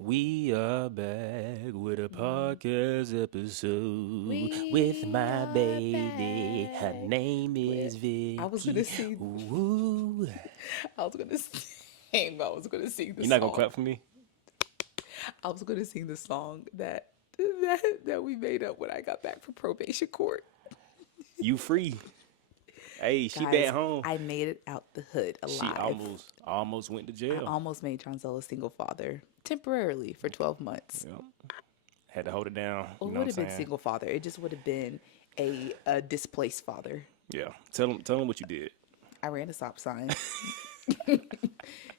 We are back with a Mm. podcast episode with We my are baby. Her back name with. is I was gonna Vicky. sing. Ooh. I was gonna sing. I was gonna sing the You're not gonna song. clap for me? I was gonna sing the song that we made up when I got back from probation court. You free. Hey, she back Guys, home. I made it out the hood She alive. almost went to I jail. almost made Johnzell a single father temporarily for 12 months. Yep. Had to hold it down. Or You it know would what have I'm been saying? single father. It just would have been a displaced father. Yeah. Tell them what you did. I ran a stop sign.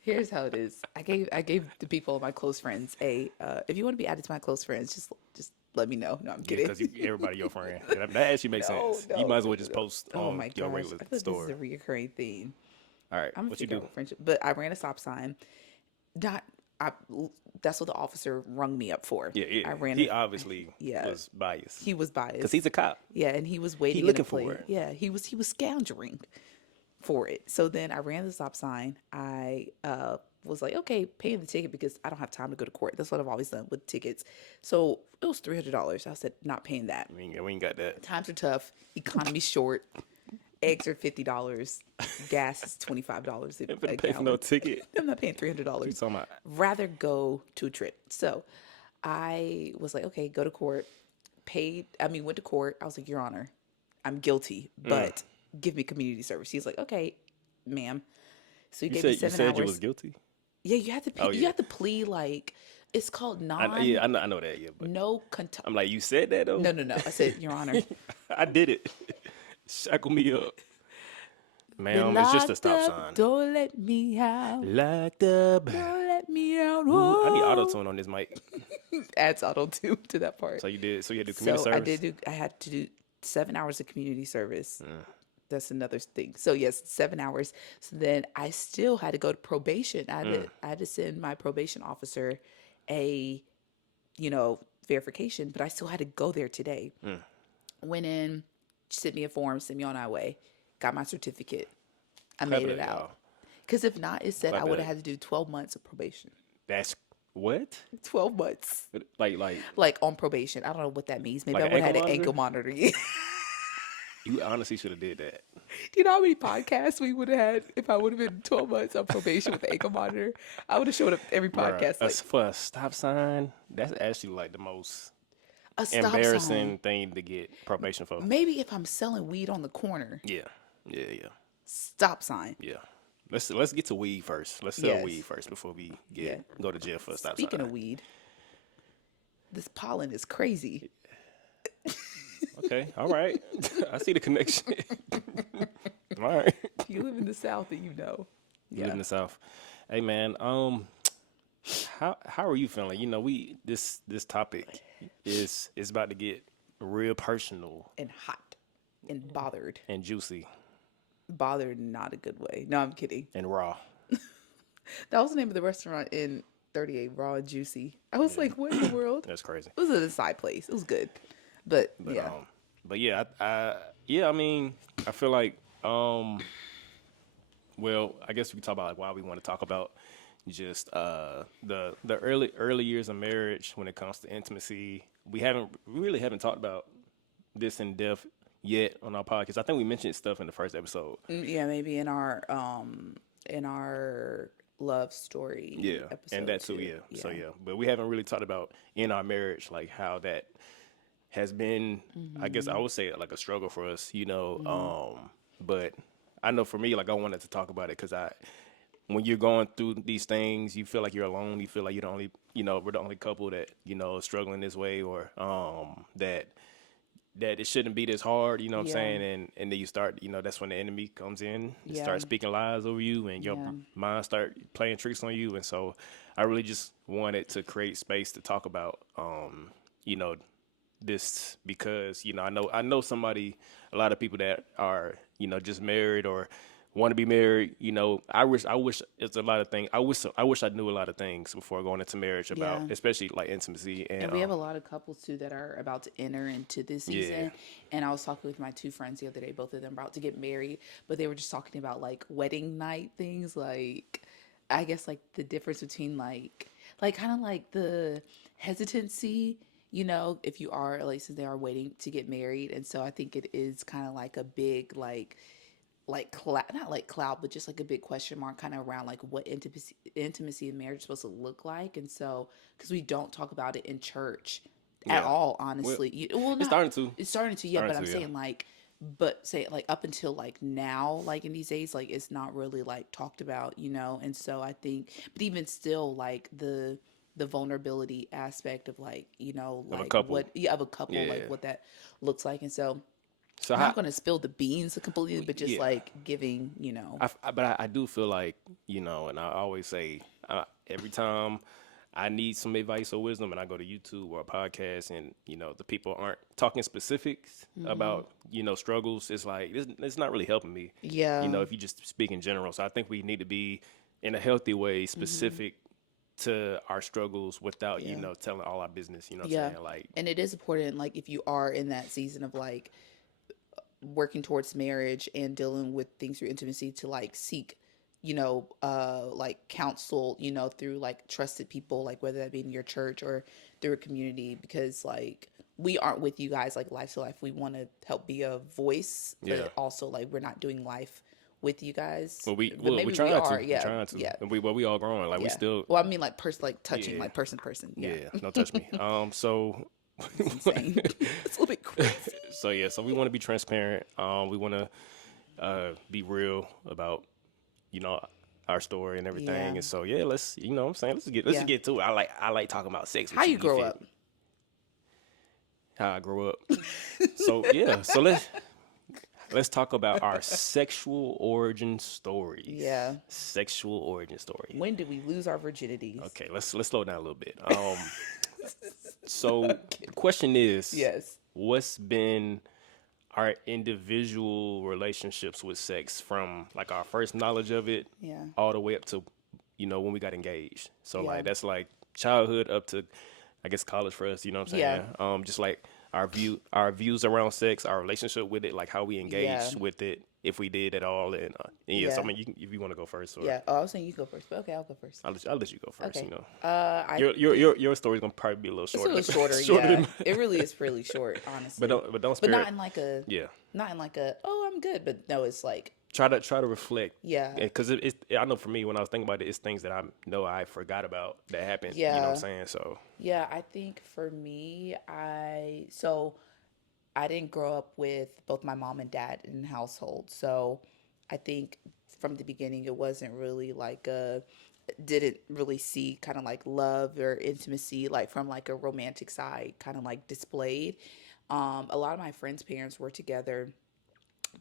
Here's how it is. I gave the people, my close friends, if you want to be added to my close friends, just let me know. No, I'm Yeah, kidding. because everybody your friend. That actually makes No, sense. You no, might as no, well no, just no. post Oh on my your gosh, regular I thought this is story. a reoccurring theme. All right. I'm gonna What you figure do? out friendship, but I ran a stop sign. Not, I. That's what the officer rung me up for. Yeah, yeah. I ran. He obviously Yeah, was biased he was because biased. he's a cop. Yeah, and he was He waiting in a looking for plate. it. Yeah, he was scoundering for it. So then I ran the stop sign. I was like, okay, paying the ticket because I don't have time to go to court. That's what I've always done with tickets. So it was $300. I said, not paying that. We ain't got that. Times are tough. Economy's short. Eggs are $50. Gas is $25 Ain't a finna pay for no gallon. ticket. I'm not paying What you $300. talking about? Rather go to a trip. So I was like, okay, go to court. Went to court. I was like, Your Honor, I'm guilty, but give me community service. He's like, okay, ma'am. So he You gave me said you seven said you was hours. guilty. Yeah, you have to Oh you yeah, have to plead like it's called yeah, I know that. Yeah, but no cont- I'm like, you said that though. no. I said, Your Honor, I did it. Shackle me up, been ma'am. It's just a locked stop up. sign. Don't let me out. Locked up. Don't let me out. Ooh, I need auto Whoa. tune on this mic. Adds auto tune to that part. So you did. So you had to do community So I service. did do. I had to do 7 hours of community service. That's another thing. So yes, 7 hours. So then I still had to go to probation. I had to send my probation officer a, verification, but I still had to go there today. Went in, sent me a form, sent me on my way, got my certificate. I Clap made it it up, out. y'all. Because if not, it said I Clap it would up. have had to do 12 months of probation. That's what? 12 months. Like Like on probation. I don't know what that means. Maybe like I an would have ankle had an ankle monitor. monitor. You honestly should have did that. Do you know how many podcasts we would have had if I would have been 12 months on probation with the ankle monitor? I would have showed up every Bruh, podcast like for a stop sign, that's actually like the most a stop sign. embarrassing thing to get probation for. Maybe if I'm selling weed on the corner, Yeah, yeah. stop sign. Yeah. Let's get to weed first. Let's sell Yes. weed first before we Yeah. go to jail for a stop Speaking sign. of weed, this pollen is crazy. Okay, all right. I see the connection. All right. You live in the South and you know. You live Yeah. in the South. Hey man, how are you feeling? You know, this topic is about to get real personal And hot and bothered. and juicy Bothered in not a good way. No, I'm kidding. and raw. That was the name of the restaurant in 38, Raw and Juicy. I was like, what in the world? That's crazy. It was a side place. It was good. But yeah. But yeah, I mean, I feel like well, I guess we can talk about like why we want to talk about just the early years of marriage when it comes to intimacy. We really haven't talked about this in depth yet on our podcast. I think we mentioned stuff in the first episode. Yeah, maybe in our love story Yeah, episode. and that too. Yeah. So yeah, but we haven't really talked about in our marriage like how that has been. I guess I would say like a struggle for us. You know, but I know for me, like I wanted to talk about it because when you're going through these things, you feel like you're alone. You feel like you're the only, we're the only couple that, is struggling this way or that it shouldn't be this hard, you know what I'm Yeah. saying? And then you start, that's when the enemy comes in and Yeah. starts speaking lies over you and your Yeah. mind start playing tricks on you. And so I really just wanted to create space to talk about, this because, I know a lot of people that are, just married or want to be married. I wish it's a lot of things. I wish I knew a lot of things before going into marriage about, Yeah. especially like intimacy. And we have a lot of couples too that are about to enter into this season. Yeah. And I was talking with my two friends the other day, both of them about to get married, but they were just talking about like wedding night things, like I guess like the difference between like kind of like the hesitancy, if you are, at least they are waiting to get married. And so I think it is kind of like a big, like cloud, not like cloud, but just like a big question mark kind of around like what intimacy in marriage is supposed to look like. And so, because we don't talk about it in church at Yeah. all, Well, honestly. Well, it's not, starting to. it's starting to, yeah, Starting but I'm to, yeah. saying like, but say like up until like now, like in these days, like it's not really like talked about, and so I think, but even still, like the vulnerability aspect of like, Of a like couple. what, yeah, of a couple, like Yeah. what that looks like. And so So not how? going to spill the beans completely, but just Yeah. like giving, But I do feel like, and I always say, every time I need some advice or wisdom, and I go to YouTube or a podcast, and the people aren't talking specifics about struggles. It's like it's not really helping me. yeah, If you just speak in general. So I think we need to be in a healthy way specific to our struggles without yeah, telling all our business. You know what yeah. I'm saying? Like, And it is important, like if you are in that season of like working towards marriage and dealing with things through intimacy, to like seek, like counsel, through like trusted people, like whether that be in your church or through a community, because like we aren't with you guys like life to life. We want to help be a voice, yeah. but also like we're not doing life with you guys. Well, But we maybe we trying to. are. We Yeah, trying to. yeah, And we all growing. Like we yeah. still. Well, I mean like person, like touching, Yeah. like person to person. Yeah, Yeah. Don't touch me. So. it's insane. It's a little bit crazy. So yeah, so we want to be transparent. We want to be real about our story and everything. Yeah. And so yeah, let's what I'm saying, let's Yeah. get to it. I like talking about sex. With How you grow feel up? me? How I grew up. So yeah, so let's talk about our sexual origin stories. Yeah. Sexual origin story. When did we lose our virginities? Okay, let's slow down a little bit. So the question is, Yes. what's been our individual relationships with sex from like our first knowledge of it Yeah. all the way up to when we got engaged. So Yeah. like that's like childhood up to I guess college for us, you know what I'm saying? Yeah. Just like our views around sex, our relationship with it, like how we engaged Yeah. with it, if we did at all. And yeah, so I Yeah. mean if you want to go first, or Yeah. Oh, I was saying you go first, but okay, I'll go first. I'll let you go first, Okay. you know. I Your story's gonna probably be a little it's a shorter. little shorter. shorter Yeah. than It really is really short, honestly. but don't But spare not it. in like a Yeah. oh, I'm good. But no, it's like Try to reflect. yeah. Because I know for me, when I was thinking about it, it's things that I know I forgot about that happened. You know what Yeah. I'm saying? So Yeah, I think for me, I didn't grow up with both my mom and dad in the household. So I think from the beginning it wasn't really like a didn't really see kind of like love or intimacy like from like a romantic side kind of like displayed. A lot of my friends' parents were together,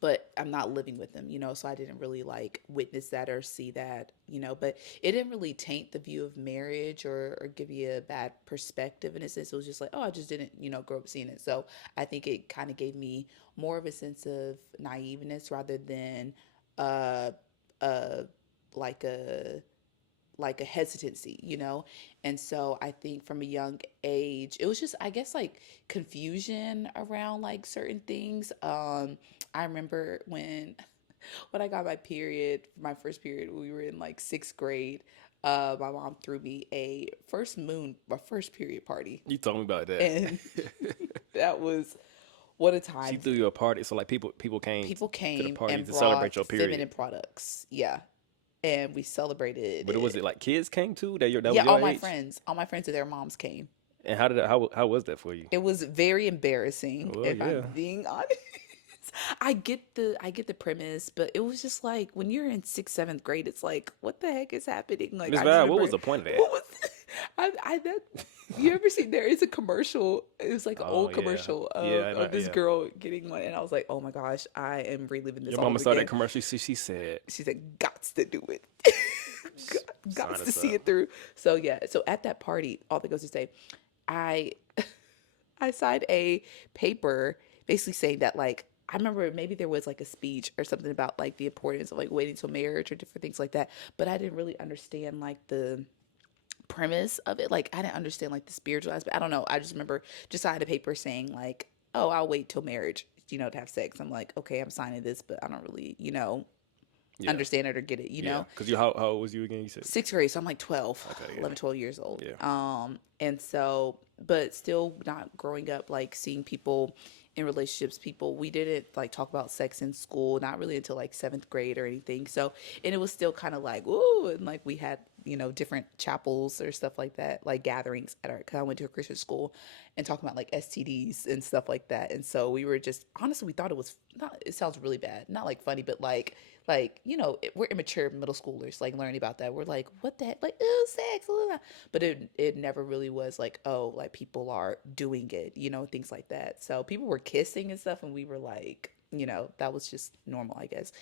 but I'm not living with them, so I didn't really like witness that or see that, but it didn't really taint the view of marriage or give you a bad perspective in a sense. It was just like, oh, I just didn't, grow up seeing it. So I think it kind of gave me more of a sense of naiveness rather than uh uh like a hesitancy, And so I think from a young age, it was just, I guess, like confusion around like certain things. I remember when I got my first period, we were in like sixth grade. My mom threw me my first period party. you told me about that. And that was what a She time. threw you a party, so like people came People to the came party and to celebrate brought your period. feminine products. Yeah. And we celebrated But was it like kids came too? That was yeah, your all my age? friends, and their moms came. And how was that for you? It was very embarrassing, Well, if yeah. I'm being honest. I get the premise, but it was just like when you're in sixth, seventh grade, it's like, what the heck is happening? Like, Miss I just Val, what remember was the point of that? what was you ever seen there is a commercial? It was like an Oh, old yeah. commercial of, Yeah, I know, of this yeah. girl getting one, and I was like, oh my gosh, I am reliving this Your all mama over saw that again. commercial. She said, She said, "Gots to do it, Sign gots to us see up. it through." So yeah, so at that party, all that goes to say, I I signed a paper basically saying that like I remember maybe there was like a speech or something about like the importance of like waiting till marriage or different things like that, but I didn't really understand like the premise of it. Like I didn't understand like the spiritual aspect. I don't know. I just remember just signed a paper saying like, "Oh, I'll wait till marriage, to have sex." I'm like, "Okay, I'm signing this, but I don't really, Yeah. understand it or get it, you Yeah. know? Because how old was you again? You said. Sixth grade, so I'm like 12, Okay. Yeah. 11, 12 years old. Yeah. And so, but still not growing up, like seeing people in relationships, people, we didn't like talk about sex in school, not really until like seventh grade or anything. So, and it was still kind of like, ooh, and like we had, you know, different chapels or stuff like that, like gatherings at our, cause I went to a Christian school and talking about like STDs and stuff like that. And so we were just, honestly, we thought it was not, it sounds really bad, not like funny, but like you know we're immature middle schoolers like learning about that, we're like what the heck, like oh sex blah, blah. But it never really was like oh like people are doing it, you know, things like that. So people were kissing and stuff and we were like, you know, that was just normal I guess.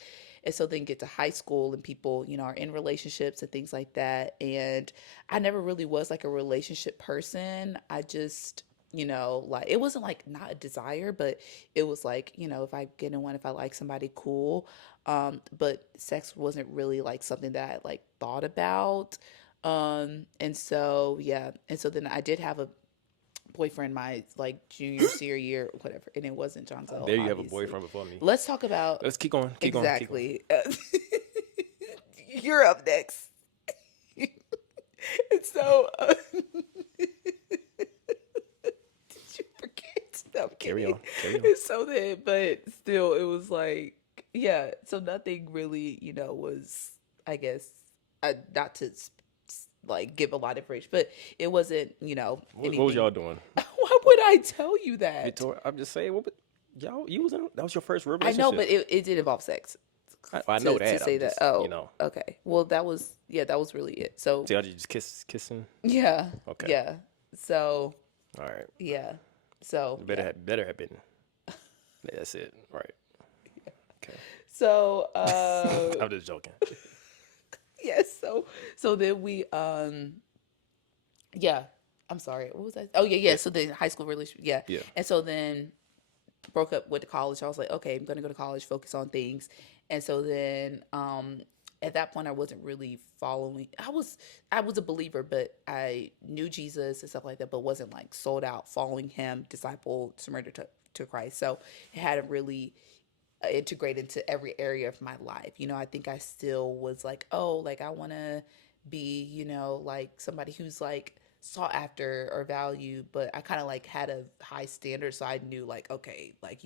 And so then get to high school and people, you know, are in relationships and things like that, and I never really was like a relationship person. I just, you know, like it wasn't like not a desire, but it was like, you know, if I get in one, if I like somebody, cool. But sex wasn't really like something that I like thought about. And so yeah, and so then I did have a boyfriend my like junior, senior year, whatever, and it wasn't Jonzel, There you have a obviously. boyfriend before me. Let's talk about Let's keep going. Keep going. Keep going. exactly. You're up next. And so, did you forget? No, I'm Carry kidding. on. Carry on. And so then, but still, it was like, yeah. So nothing really, you know, was I guess not to like give a lot of information, but it wasn't, you know, What was y'all doing? Why would I tell you that? Victoria, I'm just saying. Y'all, you was in. That was your first real I know, relationship. but it did involve sex. I know To that. say I'm that. just, Oh, you know. okay. Well, that was really it. So So y'all just kissing. yeah, Okay. yeah. So All right. yeah. So yeah. Better have been. That's it. Right. Okay. So I'm just joking. yes. So then we yeah. I'm sorry. What was that? Oh yeah, yeah. Yeah. So then high school relationship. Yeah. Yeah. And so then broke up, went to college. I was like, okay, I'm gonna go to college, focus on things. And so then at that point I wasn't really following. I was a believer, but I knew Jesus and stuff like that, but wasn't like sold out following him, disciple, surrender to Christ. So it hadn't really integrated into every area of my life. You know, I think I still was like, oh, like I want to be, you know, like somebody who's like sought after or valued, but I kind of like had a high standard, so I knew like, okay, like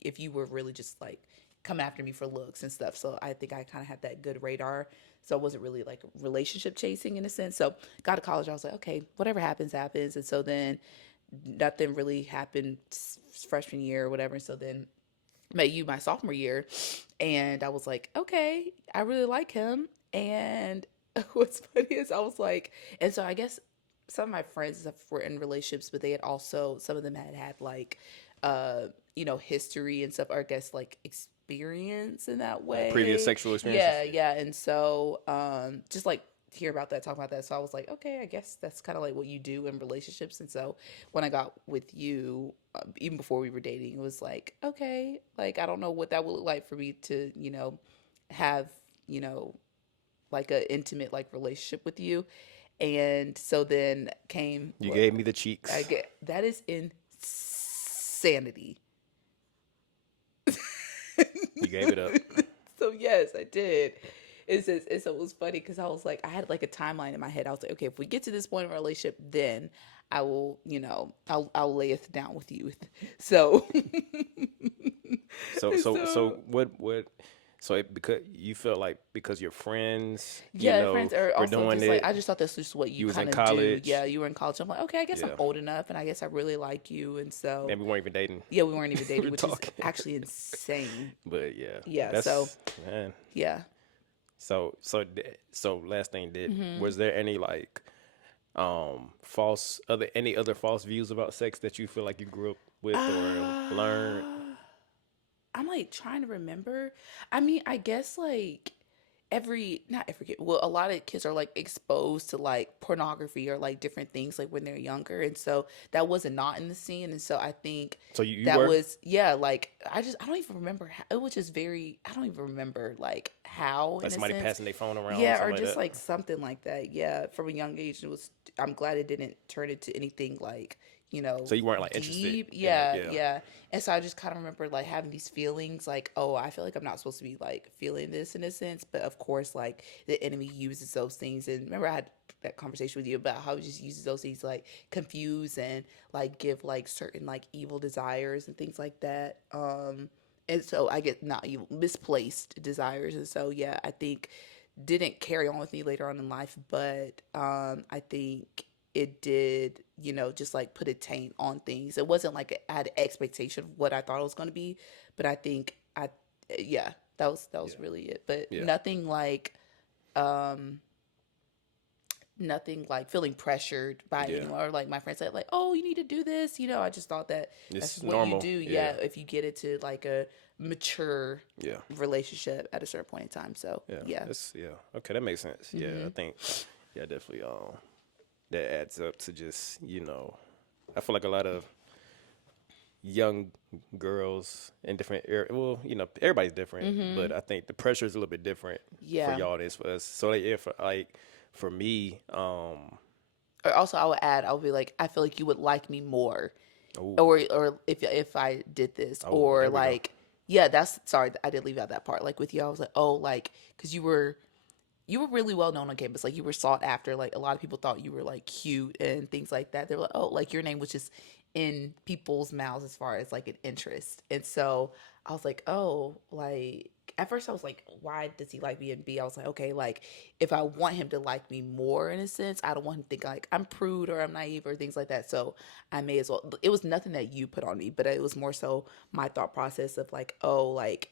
if you were really just like come after me for looks and stuff. So I think I kind of had that good radar. So I wasn't really like relationship chasing in a sense. So got to college, I was like, okay, whatever happens, happens. And so then nothing really happened freshman year or whatever. And so then met you my sophomore year, and I was like, okay, I really like him. And what's funny is I was like, and so I guess some of my friends and stuff were in relationships, but they had also, some of them had like you know, history and stuff, or I guess like experience in that way, Previous sexual experiences. yeah. And so just like hear about that, talk about that. So I was like, okay, I guess that's kind of like what you do in relationships. And so when I got with you, even before we were dating, it was like, okay, like I don't know what that would look like for me to, you know, have, you know, like a intimate like relationship with you. And so then came You gave me the cheeks. I get that is insanity. You gave it up. So yes, I did. It says, and so it was funny because I was like, I had like a timeline in my head. I was like, okay, if we get to this point of our relationship, then I will, you know, I'll lay it down with you. So, So what? So because you felt like because your friends, yeah, you know, friends are were also doing just it. like, I just thought this was what you was in kind of do. college. Yeah, you were in college. I'm like, okay, I guess I'm Yeah. old enough, and I guess I really like you, and so And we weren't even dating. yeah, we weren't even We dating, were which talking. is actually insane. But yeah. Yeah, so- man. Yeah. So last thing, Mm-hmm. was there any like any other false views about sex that you feel like you grew up with or learned? I'm like trying to remember. I mean, I guess like not every kid, well, a lot of kids are like exposed to like pornography or like different things like when they're younger. And so that wasn't not in the scene. And so I think So you that were? was, yeah, like I don't even remember how, it was just very, I don't even remember like how, Like in a somebody sense. passing their phone around? Yeah, or something just that? like something like that. Yeah, from a young age, it was. I'm glad it didn't turn into anything like, So you weren't like interested deep. in Yeah, it. Yeah. yeah. And so I just kind of remember like having these feelings like, oh, I feel like I'm not supposed to be like feeling this in a sense. But of course, like the enemy uses those things. And remember, I had that conversation with you about how he just uses those things to like confuse and like give like certain like evil desires and things like that. And so I get not evil, misplaced desires. And so, yeah, I think didn't carry on with me later on in life, but I think it did, just like put a taint on things. It wasn't like I had an expectation of what I thought it was going to be, but I think yeah, that was really it. But Yeah. um, nothing like feeling pressured by Yeah. anyone or like my friend said like, oh, you need to do this. I just thought that that's It's just what normal. you do. Yeah. If you get into like a mature Yeah. relationship at a certain point in time. So yeah. Okay, that makes sense. Yeah, I think definitely that adds up to just, I feel like a lot of young girls in different well, everybody's different, but I think the pressure is a little bit different for y'all than for us. So for me, Or also I would add, I would be like, I feel like you would like me more. ooh, Or if I did this, or there we go. like, yeah, that's sorry, I did leave out that part. Like with you, I was like, oh, like, because you were really well known on campus. Like you were sought after. Like a lot of people thought you were like cute and things like that. They were like, oh, like your name was just in people's mouths as far as like an interest. And so I was like, oh, like at first I was like, why does he like me? And B, I was like, okay, like if I want him to like me more in a sense, I don't want him to think like I'm prude or I'm naive or things like that. So I may as well. It was nothing that you put on me, but it was more so my thought process of like, oh, like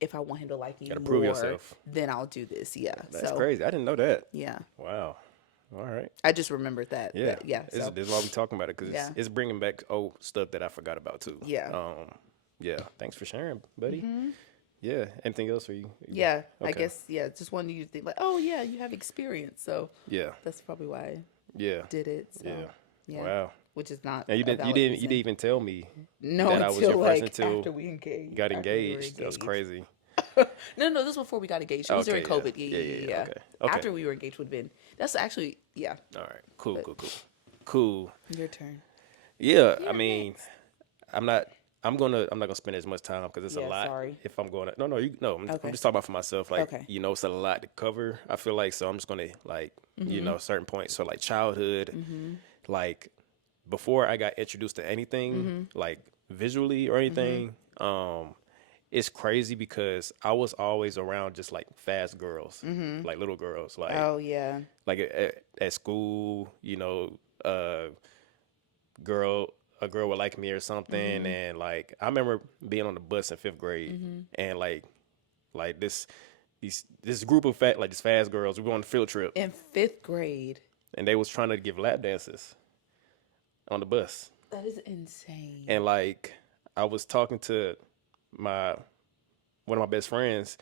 if I want him to like me Gotta more, prove yourself. then I'll do this. Yeah. That's so crazy. I didn't know that. yeah. Wow. All right. I just remembered that. Yeah. Yeah. This So is why we talking about it, because Yeah. it's bringing back old stuff that I forgot about too. Yeah. Yeah. Thanks for sharing, buddy. Yeah. Anything else for you? yeah, I Okay. guess just wanted you to think like, oh yeah, you have experience. So Yeah. that's probably why I Yeah. did it. So, Yeah. yeah. Wow. Which is not. And you a didn't valid you reason. didn't even tell me No, that I was until your person like until after we engaged. you got after we were engaged. That was engaged. crazy. No, this was before we got engaged. It was Okay, during yeah. COVID. Yeah. Yeah. Okay. After we were engaged would have been. That's actually yeah. All right. Cool. Your turn. Yeah. I mean, I'm not gonna spend as much time because it's a Yeah, lot. sorry. If I'm going to, no, I'm Okay. just talking about for myself. Like, Okay. it's a lot to cover. I feel like, so I'm just gonna like, certain points. So like childhood, like before I got introduced to anything, like visually or anything, it's crazy because I was always around just like fast girls, like little girls, like Oh yeah. like at school, a girl would like me or something, and like I remember being on the bus in 5th grade, and like this group of these fast girls, we were on a field trip, In 5th grade. and they was trying to give lap dances on the bus, That is insane. and like I was talking to one of my best friends,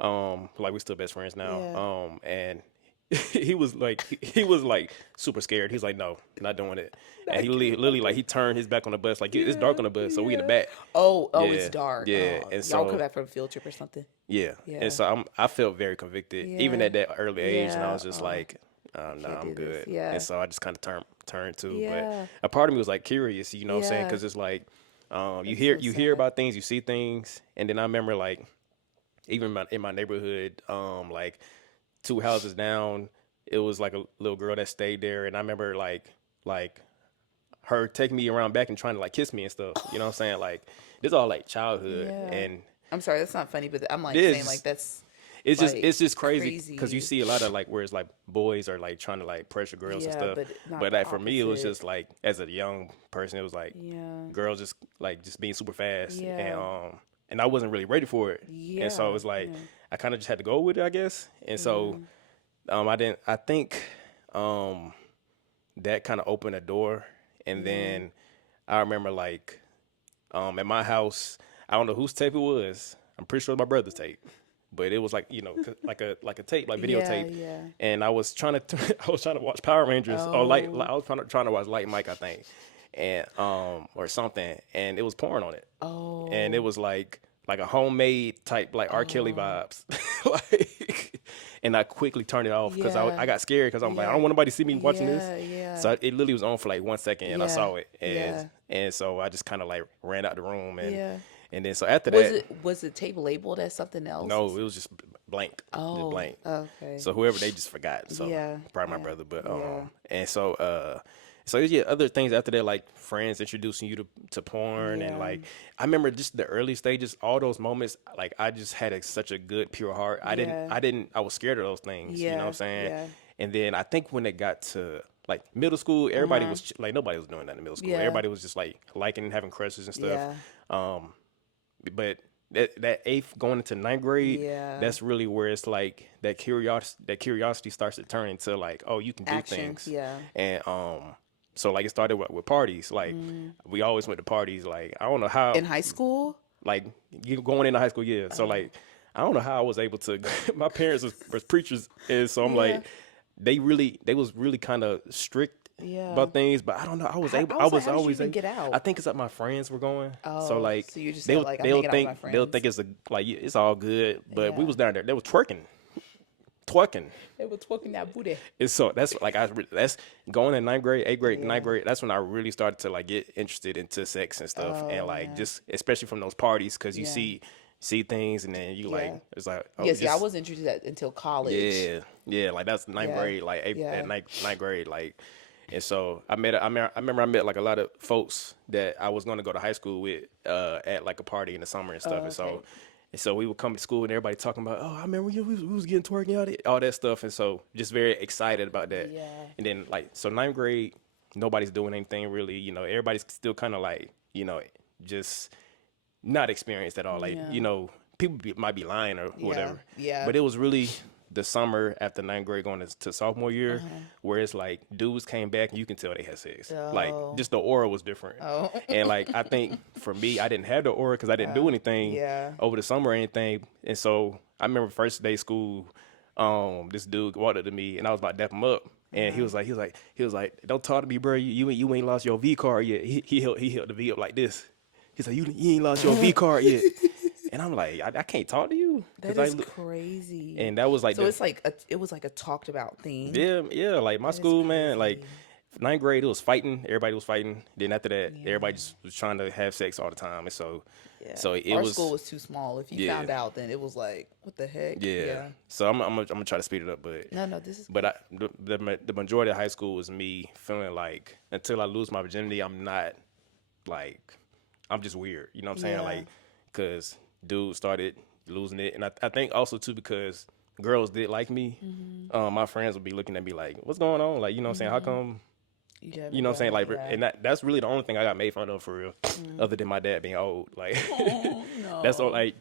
like we still best friends now, and he was like super scared. He's like, no, not doing it. And he literally like he turned his back on the bus, like it's dark on the bus, so we in the back. Oh, Yeah, it's dark. yeah, Oh, and y'all so- come back from a field trip or something. Yeah. Yeah. And so I felt very convicted, even Yeah. at that early age, and I Yeah. was just like, no, I'm do this. good. Yeah. And so I just kind of turned to, Yeah. but a part of me was like curious, what I'm saying? Yeah. Because it's like, you It's hear so hear sad. about things, you see things, and then I remember like, even in my neighborhood, like 2 houses down, it was like a little girl that stayed there, and I remember like her taking me around back and trying to like kiss me and stuff. You know what I'm saying? Like this all like childhood, Yeah. and I'm sorry, that's not funny, but I'm like It is. saying like that's it's like, just crazy because you crazy. see a lot of like where it's like boys are like trying to like pressure girls and Yeah, stuff. but not But the like for me, it was opposite. just like as a young person, it was like yeah. girls just being super fast, Yeah. and I wasn't really ready for it. And so it was Yeah, like yeah. I kind of just had to go with it, I guess. And so I think that kind of opened a door, and then I remember like at my house, I don't know whose tape it was. I'm pretty sure it was my brother's tape, but it was like like a tape, like videotape. Yeah. And I was trying to watch Power Rangers or I was trying to watch Light Mike, I think, and or something, and it was porn on it, Oh. and it was like a homemade type like R. Kelly vibes, like, and I quickly turned it off because Yeah. I got scared because I'm like, I Yeah. don't want nobody to see me watching this. Yeah. So it literally was on for like 1 second, and I Yeah. saw it, Yeah. and so I just kind of like ran out the room, Yeah. and then so after Was that, the tape labeled as something else? no, it was just blank, just Oh, blank. okay. So whoever, they just forgot. So Yeah. probably my Yeah. brother, but Yeah. and so yeah, other things after that, like friends introducing you to porn, and Yeah. like I remember just the early stages, all those moments. Like I just had such a good pure heart. Yeah. I was scared of those things. You know what I'm Yeah. saying? Yeah. And then I think when it got to like middle school, everybody was like nobody was doing that in middle school. Yeah. Everybody was just like liking and having crushes and stuff. Yeah. But that eighth going into ninth grade, Yeah. that's really where it's like that curiosity starts to turn into like, oh, you can do Action. things. Yeah. And so like it started with parties. Like we always went to parties. Like I don't know how In high school? like you going into high school, yeah. So like I don't know how I was able to. My parents was preachers, and so I'm like, they was really kind of strict Yeah. about things, but I don't know. I was able. I like, was how did you always even able. get out? I think it's like my friends were going, Oh, so like so you just they'll said, like, I'm they'll hanging out with think my they'll friends. think it's like yeah, it's all good, but we Yeah. was down there. They was twerking. They were twerking that booty. And so that's like that's going in ninth grade, eighth grade, ninth grade. That's when I really started to like get interested into sex and stuff, and like just especially from those parties because you Yeah. see things and then you like it's like oh, Yes, yeah, I just- wasn't interested until college. yeah, like that's ninth Yeah. grade, like Yeah. at ninth grade, like, and so I remember I met like a lot of folks that I was going to go to high school with at like a party in the summer and stuff, okay. and so we would come to school and everybody talking about, oh, I remember we was getting twerking all that stuff, and so just very excited about that. Yeah. And then like so ninth grade, nobody's doing anything really, you know, everybody's still kind of like, you know, just not experienced at all, like Yeah. you know, might be lying or whatever. Yeah. But it was really the summer after ninth grade going to sophomore year, where it's like dudes came back and you can tell they had sex. Like Oh. just the aura was different. Oh. And like I think for me, I didn't have the aura because I didn't do anything yeah. over the summer or anything. And so I remember first day of school, this dude walked up to me and I was about to dap him up. And he was like, don't talk to me, bro. You ain't lost your V card yet. He held the V up like this. He's like, you ain't lost your V card yet. And I'm like, I can't talk to you. That is crazy. And that was like, so it's like it was like a talked about thing. yeah. Like my school, man, like ninth grade, it was fighting. Everybody was fighting. Then after that, everybody just was trying to have sex all the time. And so, Yeah. so it Our was. school was too small. If you found out, then it was like, what the heck? Yeah. So I'm gonna try to speed it up, but No, this is. but the majority of high school was me feeling like until I lose my virginity, I'm not like I'm just weird. You know what I'm saying? Yeah. Like, cause dudes started losing it, and I think also too because girls did like me. My friends would be looking at me like, "What's going on?" Like, you know what I'm saying? How come? You know what I'm saying? Like, and that's really the only thing I got made fun of for real, other than my dad being old. Like, No. that's all like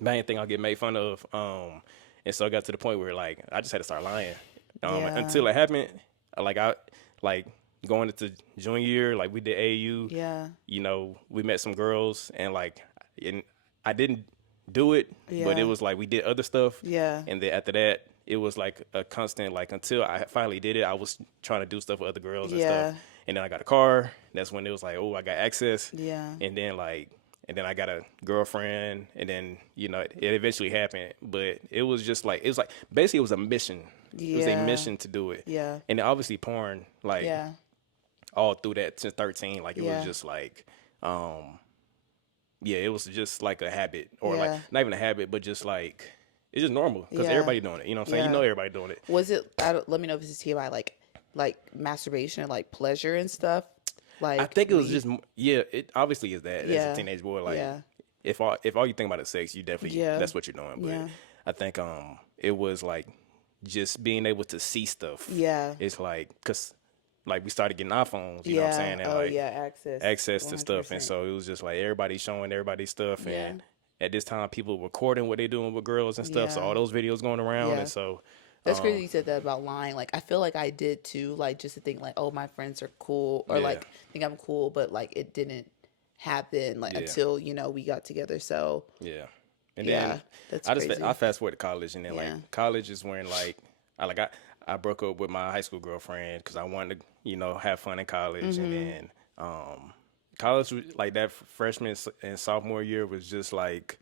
main thing I get made fun of. And so I got to the point where like I just had to start lying. Yeah. Until it happened, I going into junior year, like we did AAU. Yeah. You know, we met some girls and I didn't do it, but Yeah. it was like we did other stuff. Yeah. And then after that, it was like a constant, like until I finally did it, I was trying to do stuff with other girls and Yeah. stuff. And then I got a car. That's when it was like, oh, I got access. Yeah. And then I got a girlfriend, and then it eventually happened. But it was just like basically it was a mission. It was a Yeah. mission to do it. Yeah. And then obviously porn, like Yeah. all through that since 13, like it Yeah. was just like, it was just like a habit, or Yeah. like not even a habit, but just like it's just normal because Yeah. everybody doing it. You know what I'm saying? Yeah. You know everybody doing it. Was it? Let me know if this is TMI. Like masturbation and like pleasure and stuff. Like I think it was just it obviously is that Yeah. as a teenage boy, like Yeah. if all you think about is sex, you definitely Yeah. that's what you're doing. But Yeah. I think it was like just being able to see stuff. Yeah. It's like because like we started getting iPhones, you know what I'm saying? And oh like yeah, access to stuff, and 100%. so it was just like everybody showing everybody stuff, Yeah. and at this time people recording what they doing with girls and stuff. So Yeah. all those videos going around, Yeah. and so That's crazy you said that about lying. Like I feel like I did too. Like just to think like, oh, my friends are cool, or Yeah. like think I'm cool, but like it didn't happen like Yeah. until we got together. So yeah. And yeah, then that's I crazy. I fast forward to college, and then Yeah. like college is when like I broke up with my high school girlfriend because I wanted to have fun in college, and then college was, like that freshman and sophomore year was just like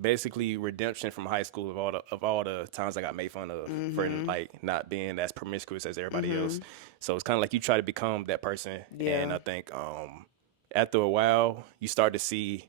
basically redemption from high school of all the times I got made fun of for like not being as promiscuous as everybody else. So it's kind of like you try to become that person, and Yeah. I think after a while you start to see.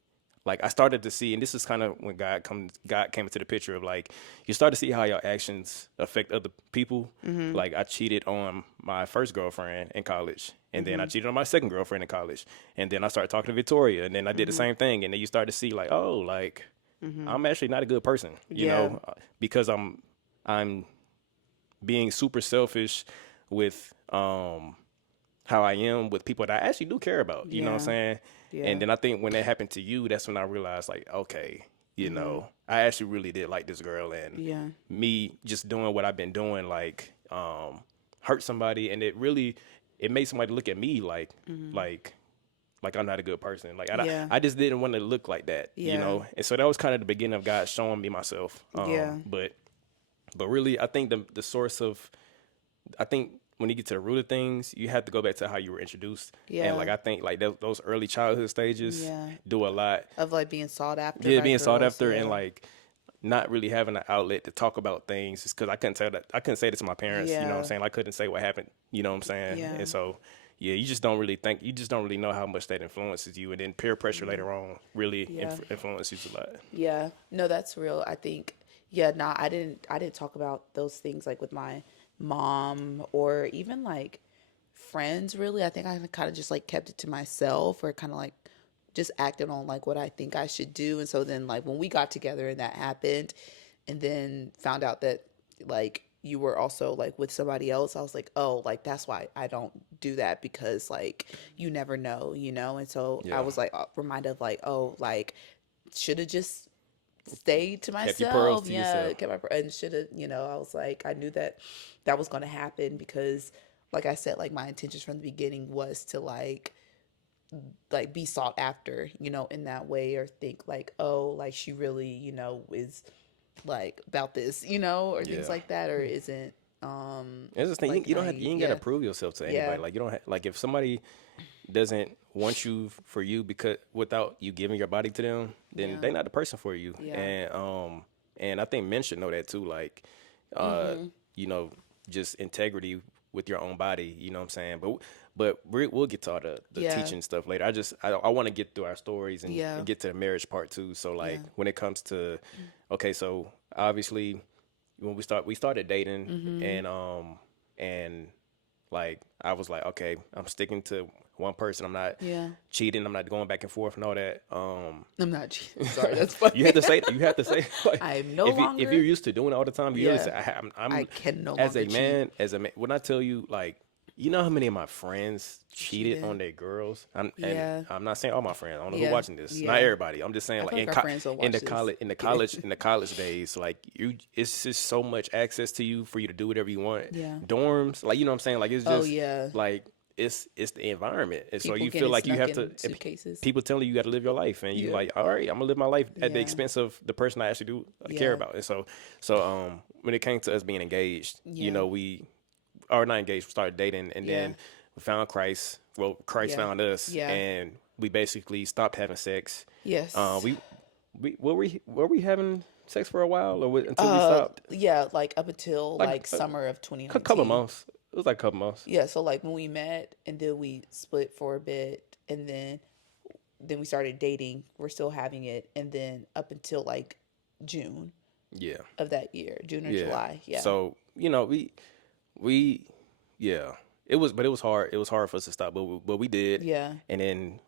Like I started to see, and this is kind of when God came into the picture of like you start to see how your actions affect other people. Like I cheated on my first girlfriend in college, and then I cheated on my second girlfriend in college, and then I started talking to Victoria, and then I did the same thing, and then you start to see like, oh, like I'm actually not a good person, you Yeah. know, because I'm being super selfish with how I am with people that I actually do care about. You know what I'm Yeah. saying? Yeah. And then I think when that happened to you, that's when I realized like, okay, you know, I actually really did like this girl, and Yeah. me just doing what I've been doing, like, hurt somebody, and it made somebody look at me like I'm not a good person. Like Yeah. I just didn't want to look like that, you Yeah. know? And so that was kind of the beginning of God showing me myself. Yeah. But really, I think the source of, I think when you get to the root of things, you have to go back to how you were introduced. Yeah. And like I think like those early childhood stages Yeah. do a lot. Of like being sought after. Yeah, by being sought girls. after Yeah. and like not really having an outlet to talk about things. It's because I couldn't say that to my parents. You know what I'm Yeah. saying? I couldn't say what happened. You know what I'm saying? Yeah. And so yeah, you just don't really know how much that influences you, and then peer pressure later on really Yeah. influences you a lot. Yeah. No, that's real. I think. Yeah. No, I didn't talk about those things like with my mom or even like friends. Really, I think I kind of just like kept it to myself, or kind of like just acted on like what I think I should do. And so then like when we got together and that happened, and then found out that like you were also like with somebody else, I was like, oh, like that's why I don't do that, because like you never know, you know. And so I Yeah. was like reminded of like, oh, like should have just stayed to Kept your pearls myself. to Yeah, yourself. kept my and should have, you know. I was like, I knew that that was going to happen, because like I said, like my intentions from the beginning was to like be sought after, you know, in that way, or think like, oh, like she really, you know, is like about this, you know, or things Yeah. like that, or isn't It's just thing like you don't naive. ain't gotta prove yourself to Yeah. anybody. Like you don't like if somebody doesn't want you for you because without you giving your body to them, then Yeah. they're not the person for you. Yeah. And I think men should know that too. Like you know, just integrity with your own body. You know what I'm saying? But we'll get to all the Yeah. teaching stuff later. I want to get through our stories and, Yeah. and get to the marriage part too. So like Yeah. when it comes to okay, so obviously when we started dating and like I was like, okay, I'm sticking to one person. I'm not Yeah. cheating. I'm not going back and forth and all that. I'm not cheating. Sorry, that's funny. You have to say that. You have to say like, I'm no if longer. you're used to doing it all the time, you Yeah. really say, I'm I can no as a longer man, when I tell you like, you know how many of my friends cheated on their girls? Yeah. And I'm not saying all my friends. I don't know Yeah. who's watching this. Yeah. Not everybody. I'm just saying I like feel like our friends don't watch this. in the college days, like it's just so much access to you for you to do whatever you want. Yeah. Dorms, like you know what I'm saying? Like it's just yeah. like it's the environment. And so People you feel getting like you snuck have to in suitcases. people telling you got to live your life, and you Yeah. like, all right, I'm gonna live my life at the Yeah. expense of the person I actually do care Yeah. about. And so when it came to us being engaged, you Yeah. know, we are not engaged, we started dating, and Yeah. then we found Christ. Well, Christ Yeah. found us, Yeah. and we basically stopped having sex. Yes. We were we having sex for a while, or until we stopped? Yeah, like up until Like, like summer of 2019. A couple of months. It was like a couple months. Yeah, so like when we met and then we split for a bit, and then we started dating. We're still having it, and then up until like June Yeah. of that year, June or July. Yeah. So you know we yeah. It was hard. It was hard for us to stop, but we did. Yeah. And then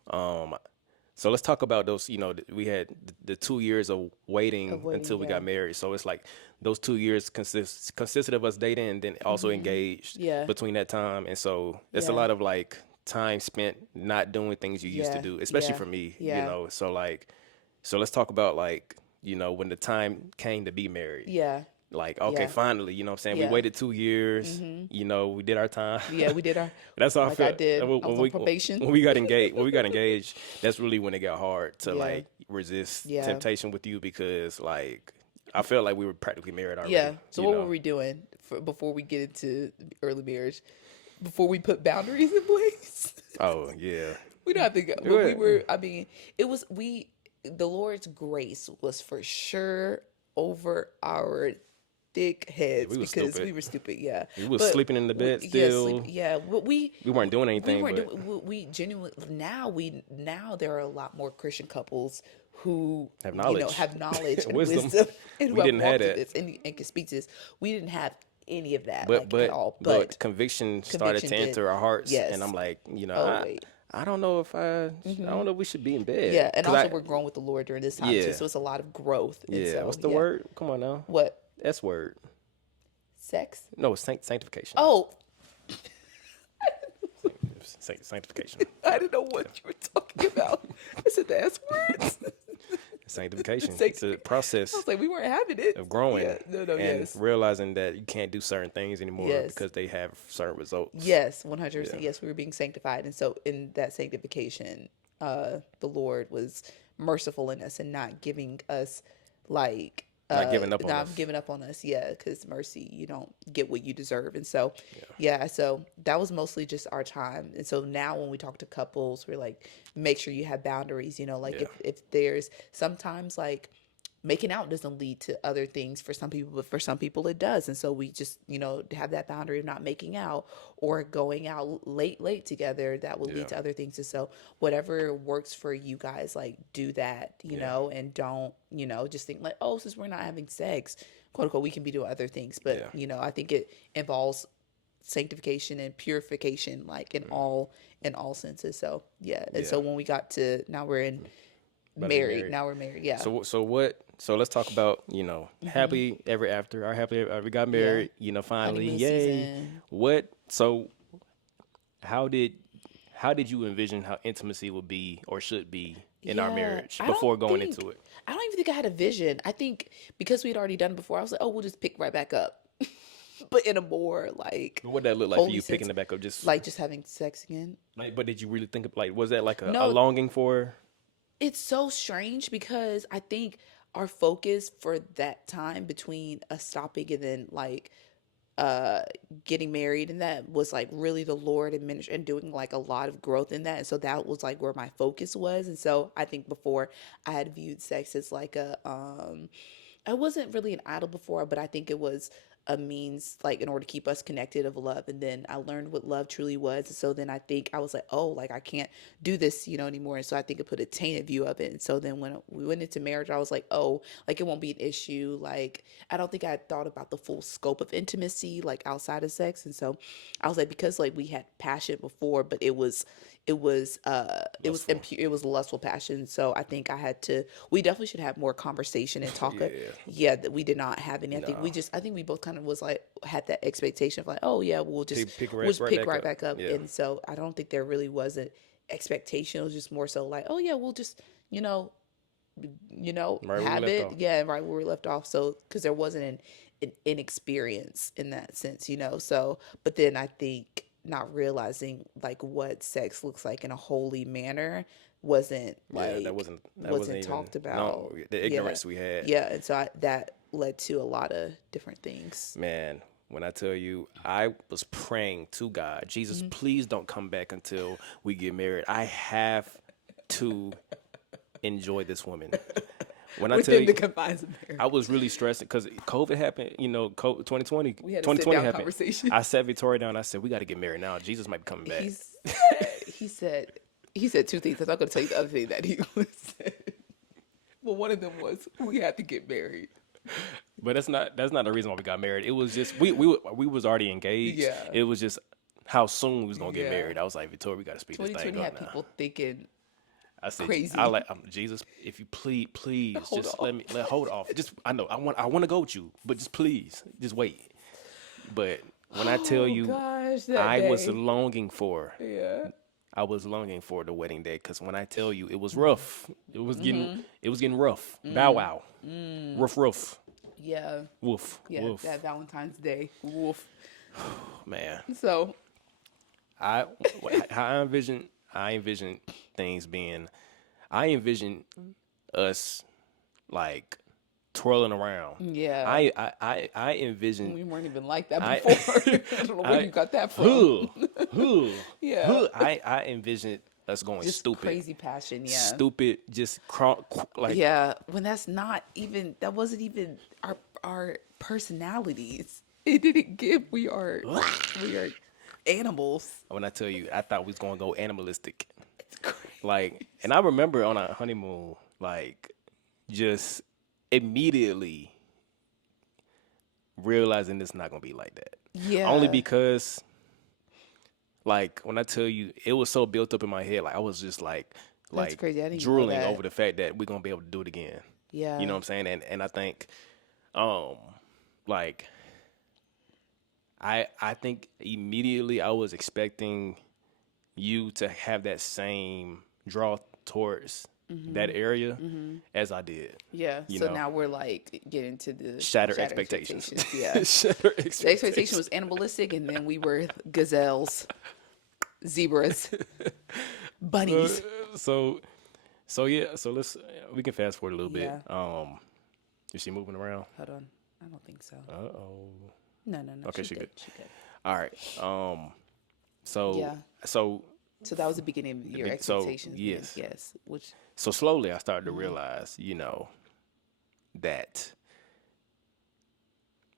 so let's talk about those. You know, we had the 2 years of waiting until we yeah. got married. So it's like those 2 years consisted of us dating and then also engaged. Yeah. Between that time, and so it's a Yeah. lot of like time spent not doing things you used to Yeah. do, especially Yeah. for me. Yeah. You know, so let's talk about like when the time came to be married. Yeah. Like, okay, Yeah. finally, you know what I'm saying? Yeah. We waited 2 years, we did our time. Yeah, we did our. That's how I like felt. I did. I was on we, probation. When we got engaged, that's really when it got hard to Yeah. like resist Yeah. temptation with you, because like I felt like we were practically married already. Yeah. So you what know? were we doing before we get into early marriage? Before we put boundaries in place? Oh yeah. We don't have to go. But we were. I mean, it was we. the Lord's grace was for sure over our thick heads we was because stupid. we were stupid. Yeah, We was but sleeping in the bed yeah, still. yeah. But We weren't doing we anything, weren't but doing. We genuinely now there are a lot more Christian couples who have knowledge, have knowledge and wisdom. wisdom and who We have didn't have walked through that. this and can speak to this. We didn't have any of that But like at all. but conviction started conviction to did. enter our hearts, Yes. and I'm like, Oh wait. I don't know if I don't know if we should be in bed. Yeah, and 'Cause also we're growing with the Lord during this time too, Yeah. so it's a lot of growth. And yeah. so, What's the yeah. word? Come on now. What? S word. Sex? No, it's sanctification. Oh, Sanctification. I didn't know what you were talking about. I said the S words. Sanctification. It's a Sanctification. process I was like, we weren't having it. of growing Yeah. No, and yes. realizing that you can't do certain things anymore Yes. because they have certain results. Yes, 100%. Yeah. Yes, we were being sanctified. And so in that sanctification, the Lord was merciful in us and not giving us like Not giving up on not us. giving up on us. Yeah, because mercy, you don't get what you deserve. And so, yeah, so that was mostly just our time. And so now when we talk to couples, we're like, make sure you have boundaries, like if there's sometimes like making out doesn't lead to other things for some people, but for some people it does. And so we just, have that boundary of not making out or going out late together that will lead to other things. And so whatever works for you guys, like do that, know, and don't, just think like, oh, since we're not having sex, quote unquote, we can be doing other things. But, I think it involves sanctification and purification, like in all senses. So, yeah. And so when we got to, now we're in married. Now we're married. Yeah. So let's talk about, happy ever after. Our happy we got married, finally. Honeymoon Yay. season. How did you envision how intimacy would be or should be in our Yeah, marriage I before don't going think- into it? I don't even think I had a vision. I think because we'd already done it before, I was like, oh, we'll just pick right back up. But in a more like What that look like for holy you picking sense, it back up just like just having sex again. but did you really think of was that like a No. longing for It's so strange because I think our focus for that time between us stopping and then like getting married, and that was like really the Lord and ministry and doing like a lot of growth in that. And so that was like where my focus was. And so I think before I had viewed sex as like I wasn't really an idol before, but I think it was a means like in order to keep us connected of love. And then I learned what love truly was. And so then I think I was like, oh, like I can't do this, anymore. And so I think it put a tainted view of it. And so then when we went into marriage, I was like, oh, like it won't be an issue. Like I don't think I had thought about the full scope of intimacy, like outside of sex. And so I was like, because like we had passion before, but it was lustful passion. So I think we definitely should have more conversation and talk. That we did not have any. I think we both kind of was like, had that expectation of like, oh yeah, we'll just pick right back up. Yeah. And so I don't think there really was an expectation. It was just more so like, oh yeah, we'll just, Right have where we it. left off. Yeah. Right where we left off. So, cause there wasn't an inexperience in that sense, so, but then I think not realizing like what sex looks like in a holy manner wasn't like that wasn't even talked about. no, the ignorance we had. Yeah, and so that led to a lot of different things. Man, when I tell you, I was praying to God, Jesus, Mm-hmm. please don't come back until we get married. I have to enjoy this woman. When I tell Within you, the confines of marriage. I was really stressed because COVID happened. 2020. We had a 2020 sit-down happened. conversation. I sat Victoria down. I said, we got to get married now. Jesus might be coming back. He said two things. I'm not going to tell you the other thing that he said. Well, one of them was we had to get married. But that's not the reason why we got married. It was just we was already engaged. Yeah. It was just how soon we was gonna get Yeah. married. I was like, Victoria, we got to speed this thing 2020 up had now. people thinking I said, crazy. Jesus, if you please, Hold just off. hold off. Just I want to go with you, but just please, just wait. But when I tell you, gosh, that I was day. longing for. Yeah. I was longing for the wedding day because when I tell you, it was rough. It was getting rough. Bow wow, rough, Yeah. woof, Yeah. woof. That Valentine's Day. Woof. Man, So how I envision things being. I envision us like twirling around. yeah. I envision. We weren't even like that I- before. I don't know where you got that from. Who? Yeah. I envision us going just stupid, crazy passion. Yeah. stupid, just like Yeah. When that wasn't even our personalities. It didn't give. We are animals. when I tell you, I thought we was gonna go animalistic. It's crazy. Like, and I remember on our honeymoon, like, just immediately realizing it's not gonna be like that. Yeah. Only because, like, when I tell you, it was so built up in my head, like I was just That's crazy. I didn't even know drooling that. over the fact that we're gonna be able to do it again. Yeah. You know what I'm saying? And I think, like, I think immediately I was expecting you to have that same draw towards that area as I did. Yeah. You So know. now we're like getting to the Shatter expectations. Yeah. Shatter The expectation was animalistic, and then we were gazelles, zebras, bunnies. So yeah. So we can fast forward a little bit. Yeah. Is she moving around? Hold on. I don't think so. Uh-oh. No. Okay, she good. She good. All right. So Yeah. so So that was the beginning of your so, expectations. then. yes. Yes. Which. so slowly I started to realize, that.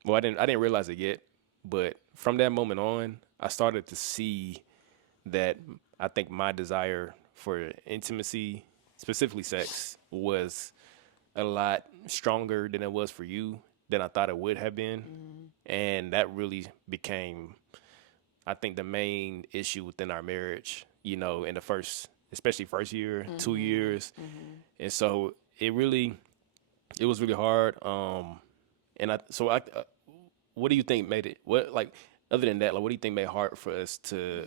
Well, I didn't realize it yet, but from that moment on, I started to see that I think my desire for intimacy, specifically sex, was a lot stronger than it was for you, than I thought it would have been. And that really became, I think, the main issue within our marriage, in the especially first year, 2 years. And so it was really hard. What do you think made it, other than that, like, what do you think made it hard for us to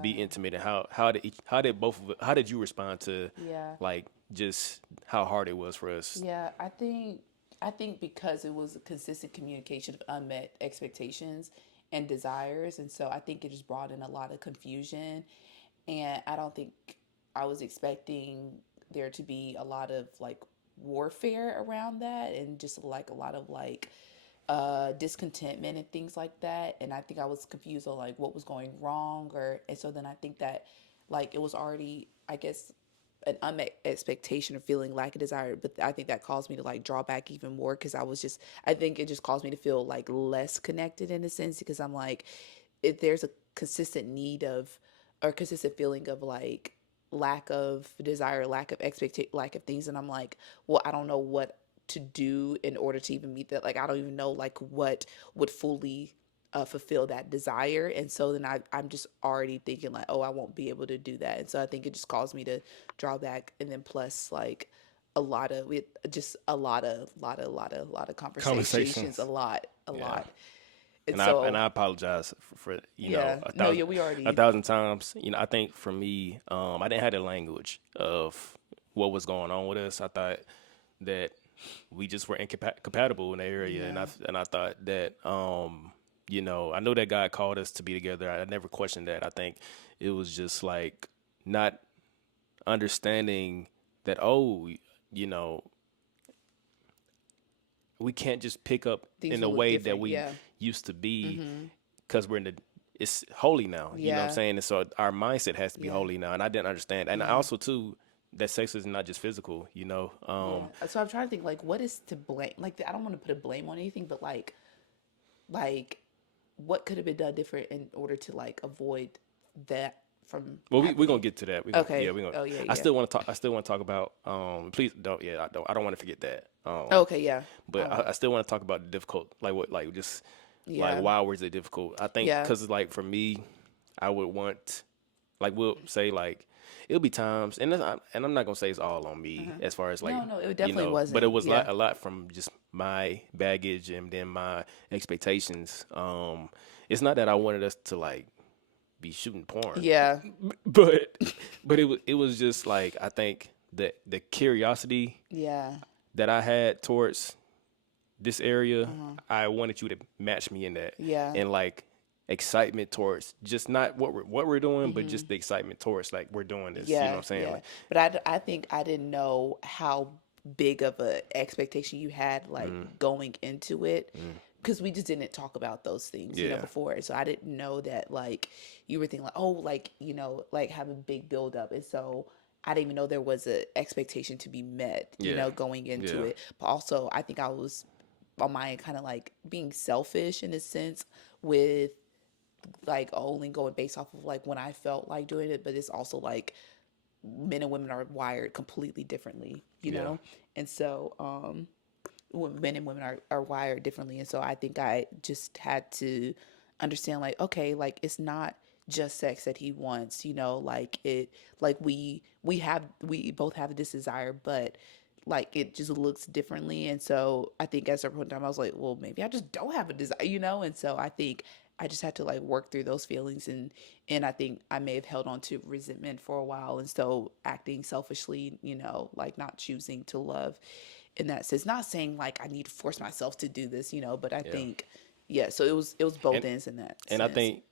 be intimate, and how did you respond to, Yeah. like, just how hard it was for us? Yeah, I think because it was a consistent communication of unmet expectations and desires, and so I think it just brought in a lot of confusion, and I don't think I was expecting there to be a lot of like warfare around that, and just like a lot of like discontentment and things like that, and I think I was confused on like what was going wrong, and so then I think that like it was already, I guess, an unmet expectation or feeling lack of desire, but I think that caused me to like draw back even more, because I think it just caused me to feel like less connected in a sense, because I'm like, if there's a consistent need of, or consistent feeling of like lack of desire, lack of lack of things, and I'm like, well, I don't know what to do in order to even meet that. Like, I don't even know like what would fully fulfill that desire, and so then I'm just already thinking like, oh, I won't be able to do that, and so I think it just caused me to draw back, and then plus like a lot of conversations, a lot, And so I apologize for yeah, a no, thousand, yeah, we already, 1,000 times. I think for me, I didn't have the language of what was going on with us. I thought that we just were incompatible in the area, Yeah. and I thought that I know that God called us to be together. I never questioned that. I think it was just like not understanding that, we can't just pick up Things in the will look way that different, we yeah. used to be, because it's holy now. You know what I'm Yeah. saying? And so our mindset has to be Yeah. holy now. And I didn't understand. And I also too, that sex is not just physical, Yeah. So I'm trying to think like what is to blame. Like, I don't want to put a blame on anything, but like what could have been done different in order to like avoid that from Well, we're happening? gonna get to that. Okay. Yeah, we're gonna. Oh, yeah, I yeah. still want to talk. I still want to talk about. Please don't. Yeah, I don't want to forget that. Okay, yeah. But I still want to talk about the difficult, like what, like just, Yeah. like, why was it difficult? I think Yeah. because like for me, I would want, like, we'll say like it'll be times, and I'm not gonna say it's all on me as far as like, No, it definitely wasn't. but it was Yeah. a lot from just my baggage and then my expectations. It's not that I wanted us to like be shooting porn. Yeah. But it was just like, I think that the curiosity Yeah. that I had towards this area, I wanted you to match me in that. Yeah. And like excitement towards just not what we're doing, but just the excitement towards like we're doing this. You know what I'm saying? Yeah. Like, But I think I didn't know how big of a expectation you had like going into it, because we just didn't talk about those things, Yeah. before. So I didn't know that, like, you were thinking like, oh, like, like have a big build up. And so I didn't even know there was a expectation to be met, Yeah. going into Yeah. it. But also I think I was on my end kind of like being selfish in a sense with like only going based off of like when I felt like doing it. But it's also like men and women are wired completely differently, Yeah. And so men and women are wired differently. And so I think I just had to understand like, okay, like it's not just sex that he wants, like we both have this desire, but like it just looks differently. And so I think at a certain point in time I was like, well, maybe I just don't have a desire, And so I think I just had to like work through those feelings, and I think I may have held on to resentment for a while, and so acting selfishly, like not choosing to love in that sense. Not saying like I need to force myself to do this, but I Yeah. think so it was both And ends in that and I sense. think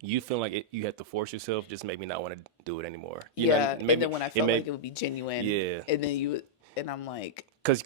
you feel like you have to force yourself just made me not want to do it anymore. Yeah, It and made then me, when I it felt like made it would be genuine, yeah. and then and I'm like, Cause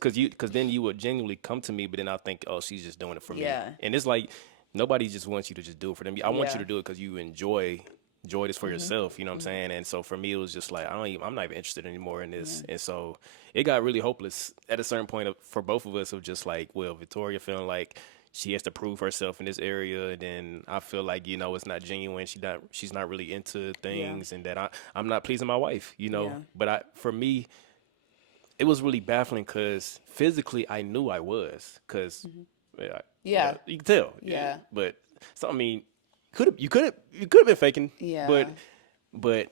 then you would genuinely come to me, but then I think, oh, she's just doing it for me. Yeah. And it's like nobody just wants you to just do it for them. I want you Yeah. to do it because you enjoy this for yourself. You know what I'm saying? And so for me, it was just like I'm not even interested anymore in this. And so it got really hopeless at a certain point for both of us of just like, well, Victoria feeling like she has to prove herself in this area, and then I feel like it's not genuine. She's not really into things, and that I'm not pleasing my wife. Yeah. But for me, it was really baffling because physically I knew I was because Yeah. you can tell. Yeah. But so I mean, you could have been faking. Yeah. But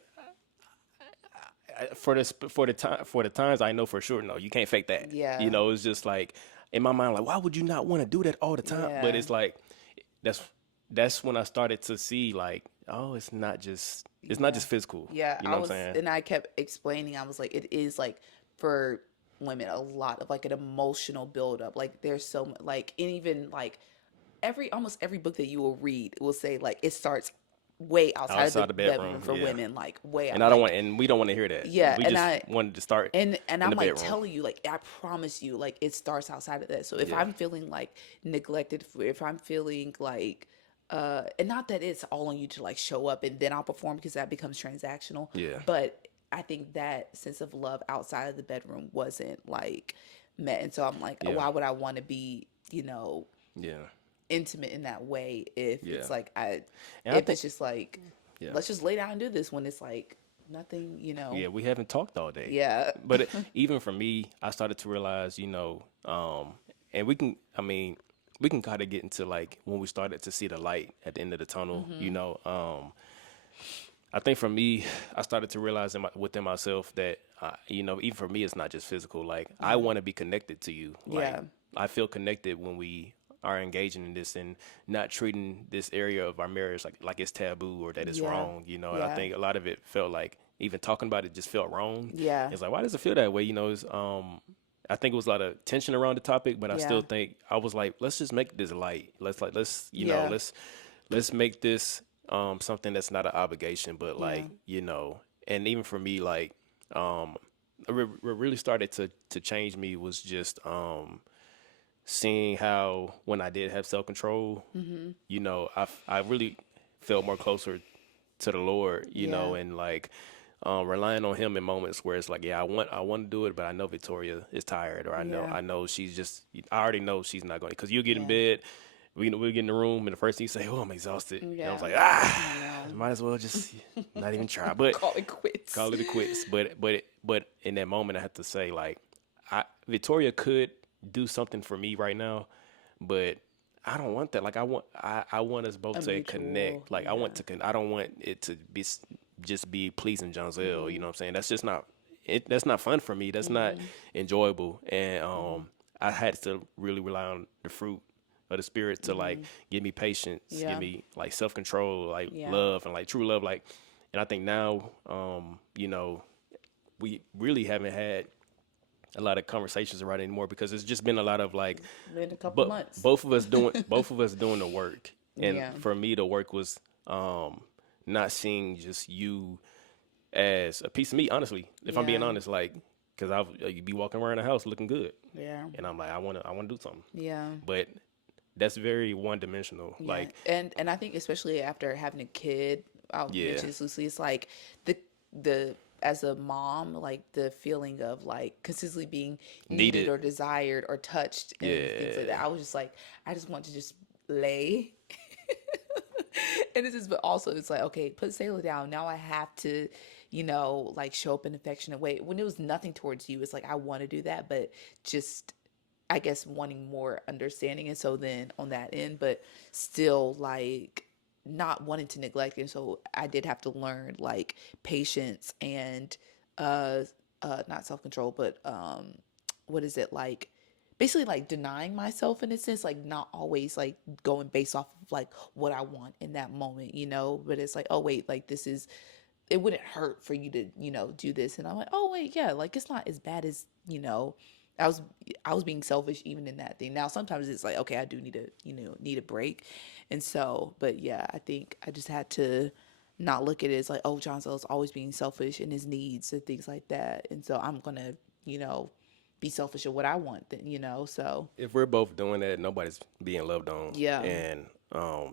for the times I know for sure, no, you can't fake that. Yeah. It's just like in my mind, like, why would you not want to do that all the time? Yeah. But it's like that's when I started to see like, oh, it's not just physical. Yeah, You know what I'm saying? and I kept explaining. I was like, it is like for women a lot of like an emotional buildup. Like there's so like, and even like almost every book that you will read will say like it starts way outside Outside of the the bedroom, bedroom for yeah. women, like way out. And I don't like, want, and we don't want to hear that. Yeah, we and just wanted to start and in I'm the like bedroom. telling you, like I promise you, like it starts outside of that. So if Yeah. I'm feeling like neglected, if I'm feeling like and not that it's all on you to like show up and then I'll perform, because that becomes transactional. Yeah. But I think that sense of love outside of the bedroom wasn't like met. And so I'm like, Yeah. why would I want to be, Yeah. intimate in that way if Yeah. it's like it's just like, Yeah. let's just lay down and do this, when it's like nothing, Yeah, we haven't talked all day. Yeah. But even for me, I started to realize, and we can kind of get into like when we started to see the light at the end of the tunnel, I think for me, I started to realize within myself that, even for me, it's not just physical. Like, I want to be connected to you. Like, Yeah. I feel connected when we are engaging in this and not treating this area of our marriage like it's taboo or that it's Yeah. wrong. And Yeah. I think a lot of it felt like even talking about it just felt wrong. Yeah. It's like, why does it feel that way? It's, I think it was a lot of tension around the topic, but I still Yeah. think I was like, let's just make this light. Let's Yeah. let's make this something that's not an obligation, but like, and even for me, like, what really started to change me was just seeing how when I did have self-control, I really felt more closer to the Lord, Yeah. and like relying on Him in moments where it's like, yeah, I want to do it, but I know Victoria is tired, or I Yeah. know she's just, I already know she's not going to, because you'll get in Yeah. bed, we'll get in the room, and the first thing you say, oh, I'm exhausted. And I was Yeah. like, I know. might as well just not even try, but Call it quits. call it a quits. But in that moment, I had to say, like, Victoria could do something for me right now, but I don't want that. Like, I want us both A to mutual, connect. Like, yeah. I don't want it to be just be pleasing Jonzel. You know what I'm saying? That's just not it. That's not fun for me. That's not enjoyable. And I had to really rely on the fruit of the Spirit to like give me patience, Yeah. give me like self-control, like Yeah. love, and like true love. Like, and I think now, we really haven't had a lot of conversations around it anymore, because it's just been a lot of like, Been a couple months. both of us doing the work. And Yeah. for me, the work was not seeing just you as a piece of me, honestly, if I'm being Yeah. honest, like, because you'd be walking around the house looking good, Yeah. and I'm like, I want to do something. Yeah. But that's very one dimensional. Yeah. Like, And I think especially after having a kid, I'll yeah, mention this loosely, it's like the as a mom, like the feeling of like consistently being needed needed. or desired or touched and things like that. Yeah, I was just like, I just want to just lay. And it's just, but also it's like, okay, put Sailor down. Now I have to, like show up in an affectionate way. When it was nothing towards you, it's like I want to do that, but just I guess wanting more understanding. And so then on that end, but still like not wanting to neglect. And so I did have to learn like patience and uh not self-control, but what is it like basically like denying myself in a sense, like not always like going based off of like what I want in that moment, but it's like, oh wait, like this is it wouldn't hurt for you to, do this. And I'm like, oh wait, yeah, like it's not as bad as, I was I was being selfish even in that thing. Now sometimes it's like, okay, I do need need a break. And so, but yeah, I think I just had to not look at it as like, oh, John Cell's always being selfish in his needs and things like that. And so I'm gonna, be selfish of what I want then, so if we're both doing that, nobody's being loved on, yeah. and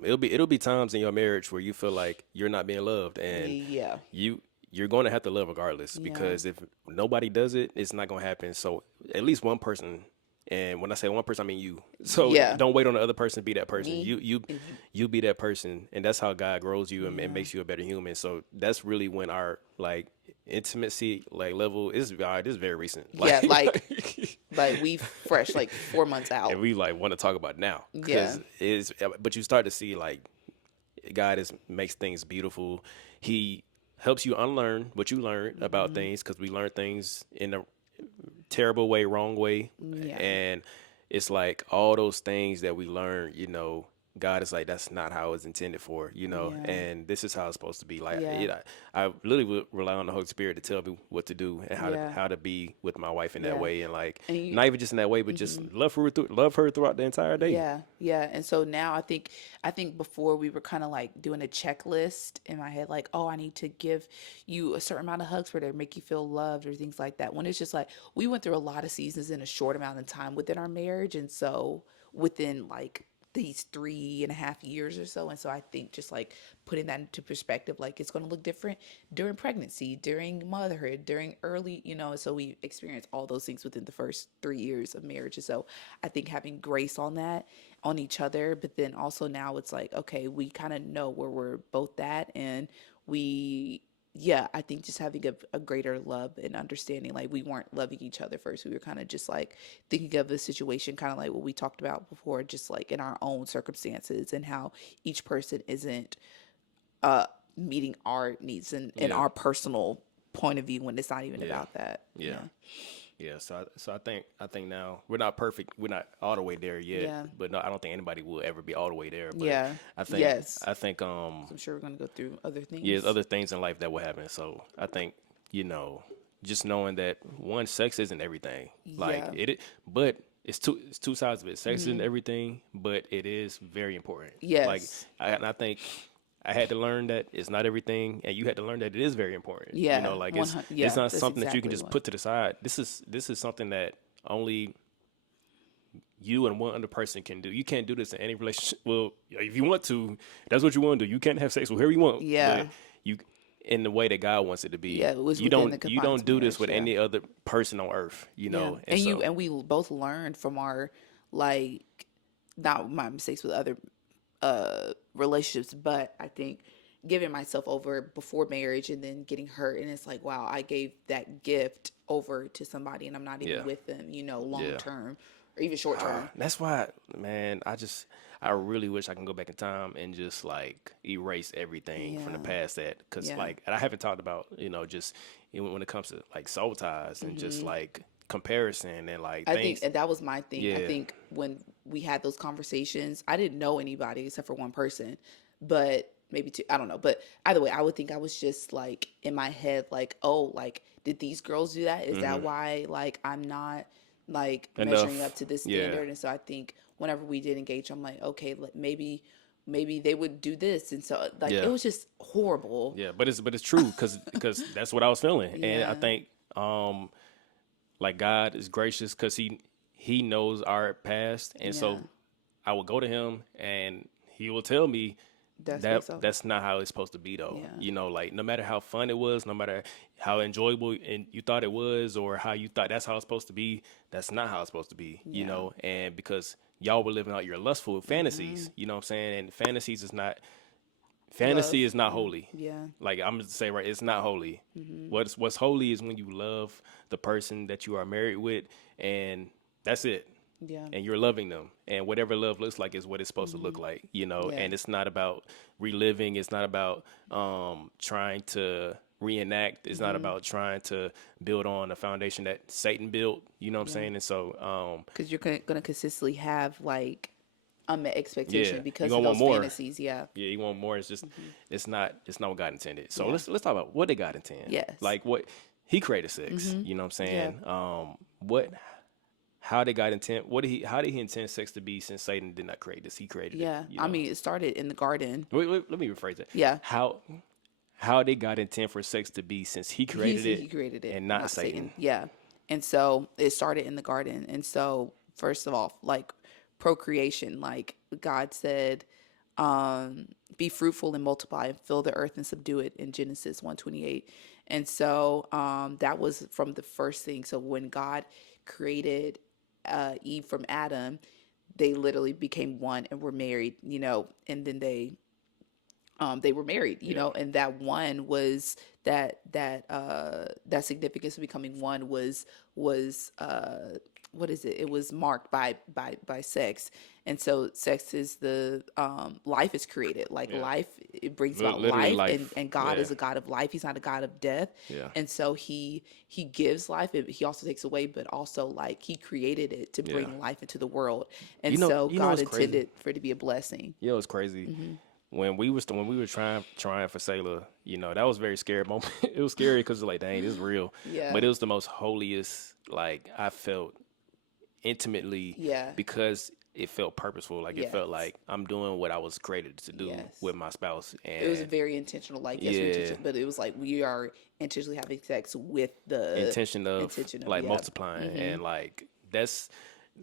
it'll be times in your marriage where you feel like you're not being loved, and Yeah. you're going to have to love regardless, Yeah. because if nobody does it, it's not going to happen. So at least one person, and when I say one person, I mean you. So Yeah. don't wait on the other person to be that person. Me. You be that person, and that's how God grows you and, Yeah. and makes you a better human. So that's really when our like intimacy like level is very recent. Yeah, like we fresh like 4 months out. And we like want to talk about it now, Yeah. but you start to see like God makes things beautiful. He helps you unlearn what you learned about things, because we learn things in a terrible way, wrong way. Yeah. And it's like all those things that we learn, God is like, that's not how it's intended for, Yeah. and this is how it's supposed to be. Like, Yeah. I literally would rely on the Holy Spirit to tell me what to do and Yeah. how to be with my wife in that Yeah. way. And like, And you, not even just in that way, but just love her throughout the entire day. yeah, yeah. And so now I think before we were kind of like doing a checklist in my head, like, oh, I need to give you a certain amount of hugs for to make you feel loved or things like that. When it's just like we went through a lot of seasons in a short amount of time within our marriage, and so within like these 3.5 years or so. And so I think just like putting that into perspective, like it's going to look different during pregnancy, during motherhood, during early, and so we experienced all those things within the first 3 years of marriage. And so I think having grace on that, on each other, but then also now it's like, okay, we kind of know where we're both at, and yeah, I think just having a greater love and understanding, like we weren't loving each other first. We were kind of just like thinking of the situation, kind of like what we talked about before, just like in our own circumstances and how each person isn't uh, meeting our needs and Yeah. our personal point of view when it's not even Yeah. about that. Yeah. Yeah, so I think now we're not perfect. We're not all the way there yet. Yeah. But no, I don't think anybody will ever be all the way there. But Yeah. I think Yes. I'm I'm sure we're going to go through other things. yeah, there's other things in life that will happen. So I think, just knowing that one, sex isn't everything. Like Yeah. but it's two sides of it. Sex isn't everything, but it is very important. Yes. Like I think I had to learn that it's not everything, and you had to learn that it is very important. Yeah, Like 100 it's yeah, not that's something that you can exactly just what- put to the side. This is something that only you and one other person can do. You can't do this in any relationship. Well, if you want to, that's what you want to do. You can't have sex with whoever you want. Yeah. But you in the way that God wants it to be. Yeah, it was you within the don't confines of do this marriage, with yeah. any other person on earth. Yeah. And so, And we both learned from our like not my mistakes with other relationships, but I think giving myself over before marriage and then getting hurt, and it's like, wow, I gave that gift over to somebody and I'm not even Yeah. with them, long Yeah. term or even short term. That's why, man, I really wish I can go back in time and just like erase everything from the Yeah. past because Yeah. like, and I haven't talked about, just when it comes to like soul ties and just like comparison and like I things. think and that was my thing. I Yeah. think when we had those conversations, I didn't know anybody except for one person, but maybe two. I don't know. But either way, I would think I was just like in my head, like, oh, like, did these girls do that? Is that why, like, I'm not like measuring Enough. up to this Yeah. standard? And so I think whenever we did engage, I'm like, okay, maybe they would do this. And so like Yeah. it was just horrible. Yeah, but it's true because that's what I was feeling, and I Yeah. think like God is gracious because he knows our past, and Yeah. so I would go to him and he will tell me That's that based off. that's not how it's supposed to be though. Yeah. You know, like no matter how fun it was, no matter how enjoyable and you thought it was, or how you thought that's how it's supposed to be, that's not how it's supposed to be. You Yeah. know, and because y'all were living out your lustful fantasies, you know what I'm saying? And fantasies is not fantasy Love. is not holy. Yeah. Like I'm gonna say right, it's not holy. What's holy is when you love the person that you are married with, and that's it. Yeah. And you're loving them, and whatever love looks like is what it's supposed to look like, you know. Yeah. And it's not about reliving. It's not about trying to reenact. It's not about trying to build on a foundation that Satan built. You know what I'm saying? And so, Because you're going to consistently have like unmet expectation Yeah, because you of gonna want those more. fantasies. Yeah. yeah, you want more. It's just it's not what God intended. So let's talk about what did God intend. Yes. Like what He created sex. You know what I'm saying? What how did God intend? How did He intend sex to be? Since Satan did not create this, He created Yeah. it. You I know? mean, it started in the garden. Wait, let me rephrase that. Yeah. How did God intend for sex to be since He created He it, created it, and not Satan? Yeah. And so it started in the garden. And so, first of all, like procreation, like God said, be fruitful and multiply and fill the earth and subdue it in Genesis 1:28. And so that was from the first thing. So when God created Eve from Adam, they literally became one and were married, you know, and then they were married, you know, and that one was that significance of becoming one was what is it? It was marked by sex. And so sex is the life is created. Like life, it brings about Literally life, life. and God is a God of life. He's not a God of death. Yeah. And so he gives life, he also takes away, but also like he created it to bring life into the world. And so God what's crazy? intended for it to be a blessing. You know, it's crazy. When we were trying for Sailor, you know, that was a very scary moment. It was scary because like, dang, this is real. Yeah. But it was the most holiest. Like I felt intimately. Yeah. Because it felt purposeful. Like it felt Yes. like I'm doing what I was created to do Yes. with my spouse. And It was very intentional, like yes, we're intentional, but it was like we are intentionally having sex with the intention of like yeah. multiplying, and like that's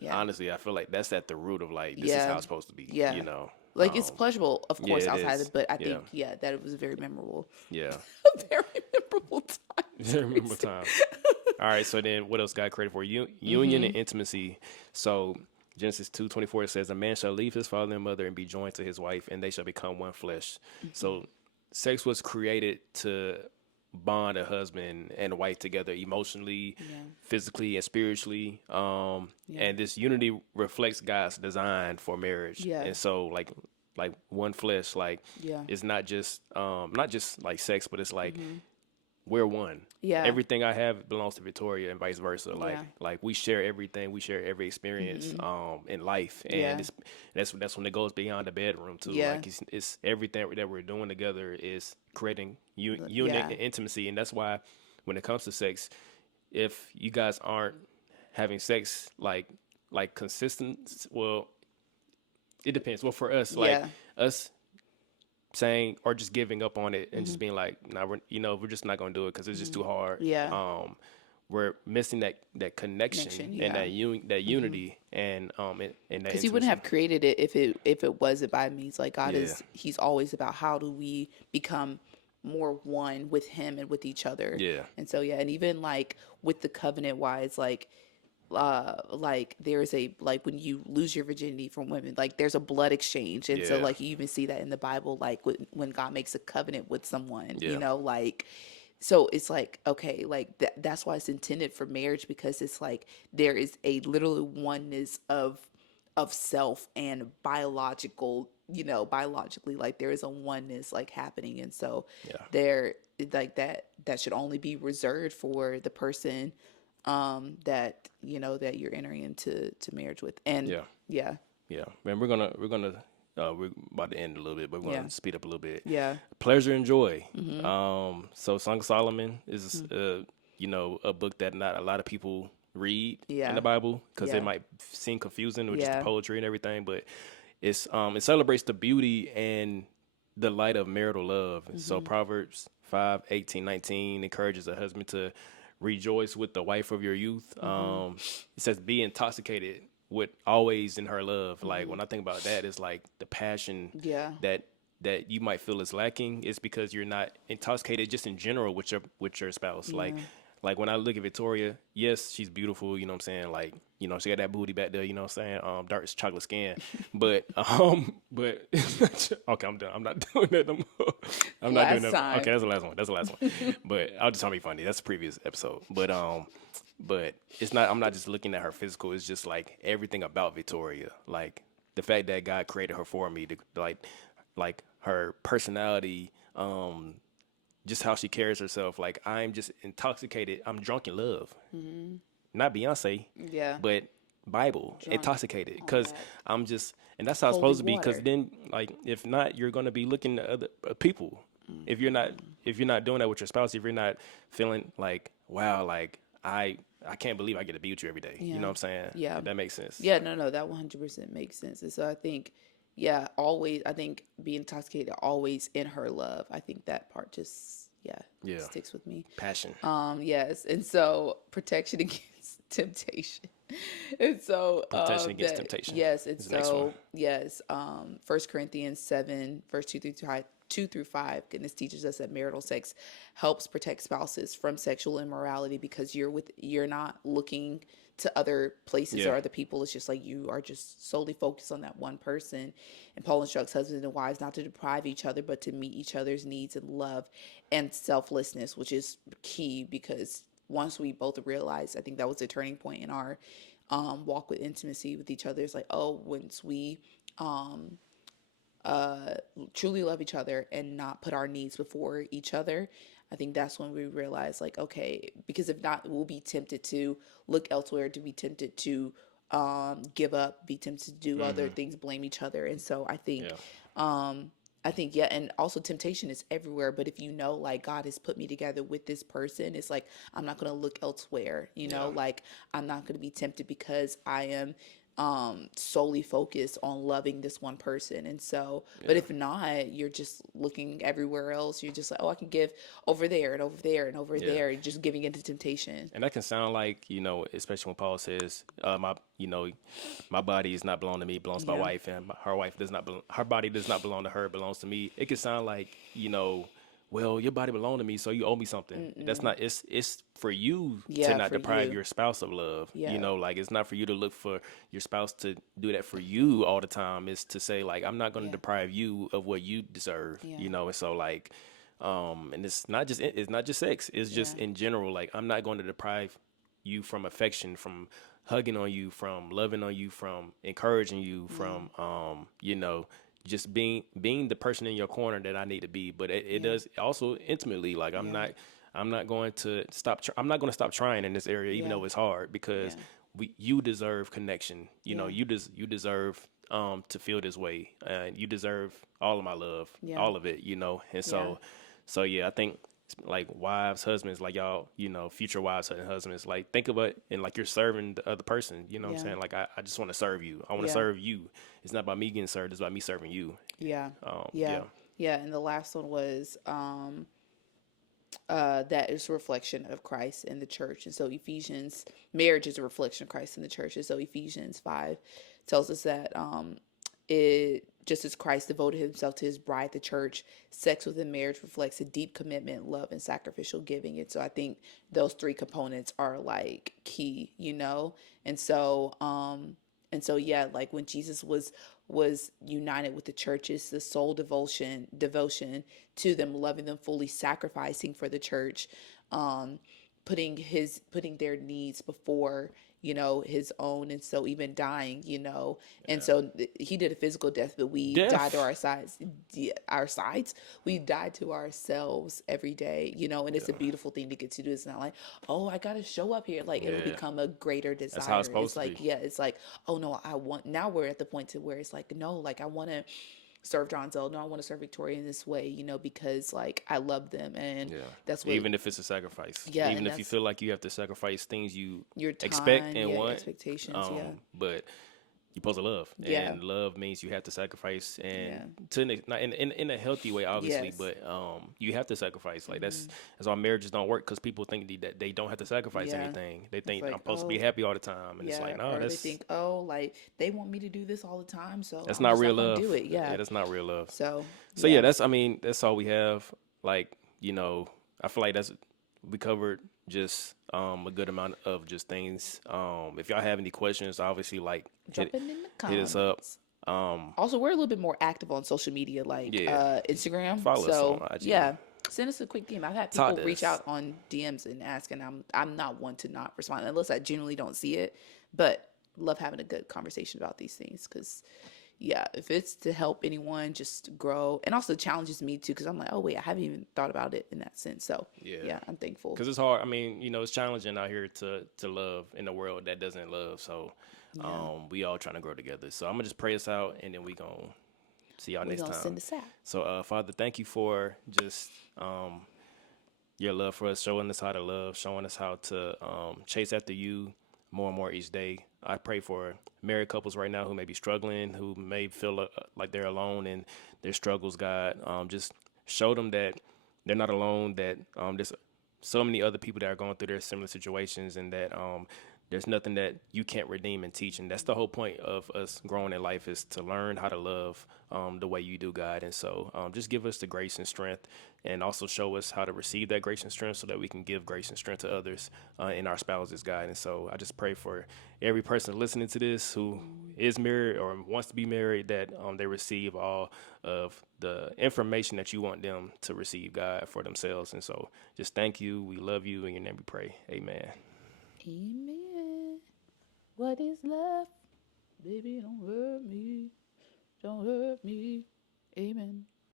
Yeah. honestly, I feel like that's at the root of like this is Yeah. how it's supposed to be. Yeah. You know. Like it's pleasurable, of course, it outside is. of it, but I Yeah. think that it was a very memorable, Yeah. a very memorable time. Remember time. All right, so then what else God created for you? Union and intimacy. So Genesis 2:24 says, "A man shall leave his father and mother and be joined to his wife, and they shall become one flesh." So sex was created to bond a husband and a wife together emotionally, physically, and spiritually. And this unity reflects God's design for marriage. Yeah. And so like one flesh, like Yeah. it's not just like sex, but it's like we're one. Yeah. Everything I have belongs to Victoria and vice versa. Yeah. Like we share everything. We share every experience in life. And that's when it goes beyond the bedroom too. Yeah. Like it's everything that we're doing together is creating unity and intimacy. And that's why when it comes to sex, if you guys aren't having sex like consistent, well, it depends. Well, for us, like us saying or just giving up on it and just being like, nah, we're just not gonna do it because it's just too hard. Yeah. We're missing that connection and that unity and that Because he wouldn't have created it if it wasn't by means. Like God is, he's always about how do we become more one with him and with each other. Yeah. And so and even like with the covenant wise, like there's a like when you lose your virginity from women, like there's a blood exchange, and so like you even see that in the Bible, like when God makes a covenant with someone, you know, like. So it's like, okay, like that's why it's intended for marriage, because it's like there is a literal oneness of self and biological, you know, biologically, like there is a oneness like happening. And so there, like that should only be reserved for the person that, you know, that you're entering into marriage with. And yeah. Man, we're about to end a little bit, but we're going to speed up a little bit. Yeah. Pleasure and joy. So Song of Solomon is, you know, a book that not a lot of people read in the Bible because it might seem confusing with just the poetry and everything, but it celebrates the beauty and the light of marital love. So Proverbs 5:18-19 encourages a husband to rejoice with the wife of your youth. It says, be intoxicated what always in her love. Like when I think about that, it's like the passion Yeah. that you might feel is lacking is because you're not intoxicated just in general with your spouse. Like when I look at Victoria, yes, she's beautiful, you know what I'm saying? Like, you know, she got that booty back there, you know what I'm saying? Dark chocolate skin. But okay, I'm done. I'm not doing that no more. I'm not doing Last that. time. Okay, that's the last one. That's the last one. But I was just trying to be funny. That's the previous episode. But it's not, I'm not just looking at her physical, it's just like everything about Victoria. Like the fact that God created her for me, like her personality, just how she carries herself. Like I'm just intoxicated. I'm drunk in love. Not Beyonce, Yeah. but Bible intoxicated. Because that. I'm just, and that's how it's Holy supposed to be. Because water. then, like, if not, you're gonna be looking at other people. If you're not doing that with your spouse, if you're not feeling like, wow, like I can't believe I get to be with you every day. You know what I'm saying? Yeah. If that makes sense. Yeah, no, that 100% makes sense. And so I think, yeah, always, I think being intoxicated, always in her love. I think that part just, Yeah. sticks with me. Passion. Yes. And so protection against temptation. And so, Protection against temptation. yes. And Is the next one. so, yes, 1 Corinthians 7, verse 2 through 5, goodness teaches us that marital sex helps protect spouses from sexual immorality because you're not looking to other places Yeah. or other people. It's just like you are just solely focused on that one person. And Paul instructs husbands and wives not to deprive each other, but to meet each other's needs in love and selflessness, which is key because once we both realized, I think that was a turning point in our walk with intimacy with each other. It's like, oh, once we truly love each other and not put our needs before each other, I think that's when we realize, like, okay, because if not, we'll be tempted to look elsewhere, to be tempted to give up, be tempted to do other things, blame each other. And so I think, yeah, and also temptation is everywhere. But if you know, like, God has put me together with this person, it's like, I'm not going to look elsewhere, like, I'm not going to be tempted because I am solely focused on loving this one person. And so, but if not, you're just looking everywhere else. You're just like, oh, I can give over there and over there and over there, and just giving into temptation. And that can sound like, especially when Paul says, my body is not belong to me, it belongs to my wife, and her wife does not her body does not belong to her, it belongs to me. It can sound like, well, your body belong to me, so you owe me something. That's not, it's for you to not deprive your spouse of love. Like it's not for you to look for your spouse to do that for you all the time. It's to say, like, I'm not going to deprive you of what you deserve, and so, like, and it's not just sex, it's just in general. Like, I'm not going to deprive you from affection, from hugging on you, from loving on you, from encouraging you, from just being the person in your corner that I need to be. But it does also intimately, like, I'm not going to stop I'm not going to stop trying in this area, even though it's hard, because you deserve connection. You deserve to feel this way, and you deserve all of my love, all of it, and so I think, like, wives, husbands, like, y'all, future wives and husbands, like, think about it, and like, you're serving the other person, what I'm saying? Like, I just want to serve you. I want to serve you. It's not about me getting served, it's about me serving you. And the last one was that is a reflection of Christ in the church. And so marriage is a reflection of Christ in the church. And so Ephesians 5 tells us that just as Christ devoted himself to his bride, the church, sex within marriage reflects a deep commitment, love, and sacrificial giving. And so I think those three components are, like, key, And so, like, when Jesus was united with the churches, the soul devotion to them, loving them fully, sacrificing for the church, putting their needs before his own, and so even dying, and so he did a physical death, but we died to our sides, we died to ourselves every day, and it's a beautiful thing to get to do. It's not like, oh, I gotta show up here, like, it'll become a greater desire. That's how it's supposed to be. It's like, oh no, now we're at the point to where it's like, no, like, I want to serve John Zell. No, I want to serve Victoria in this way, because, like, I love them, and that's what, even if it's a sacrifice, even if you feel like you have to sacrifice things you your time, expect and want, expectations, but supposed to love, Yeah. and love means you have to sacrifice, and Yeah. not in a healthy way, obviously, Yes. but you have to sacrifice. Like that's why marriages don't work, because people think that they don't have to sacrifice Yeah. anything. They It's think like, I'm supposed to be oh, happy all the time, and it's like, yeah. no, Or they think, oh, like they want me to do this all the time, so that's I'm not just real not gonna love. do it. Yeah. Yeah, that's not real love. So So yeah, yeah. that's, I mean, that's all we have. Like, I feel like we covered just a good amount of just things. If y'all have any questions, obviously, like, Drop it in the hit us up. comments. Also, we're a little bit more active on social media, like Yeah. Instagram. Follow us So on IG. yeah, send us a quick DM. I've had Talk people to reach us. out on DMs and ask, and I'm not one to not respond unless I genuinely don't see it. But love having a good conversation about these things because yeah, if it's to help anyone just grow, and also challenges me too because I'm like, oh wait, I haven't even thought about it in that sense. So yeah, I'm thankful. Because it's hard. I mean, it's challenging out here to love in a world that doesn't love. So we all trying to grow together. So I'm gonna just pray us out, and then we gonna see y'all next We're gonna time. send this out. So Father, thank you for just your love for us, showing us how to love, showing us how to chase after you more and more each day. I pray for married couples right now who may be struggling, who may feel like they're alone in their struggles, God. Just show them that they're not alone, that there's so many other people that are going through their similar situations, and that there's nothing that you can't redeem and teach. And that's the whole point of us growing in life, is to learn how to love the way you do, God. And so just give us the grace and strength, and also show us how to receive that grace and strength so that we can give grace and strength to others in our spouses, God. And so I just pray for every person listening to this who is married or wants to be married, that they receive all of the information that you want them to receive, God, for themselves. And so just thank you. We love you. In your name we pray. Amen. Amen. What is love? Baby, don't hurt me.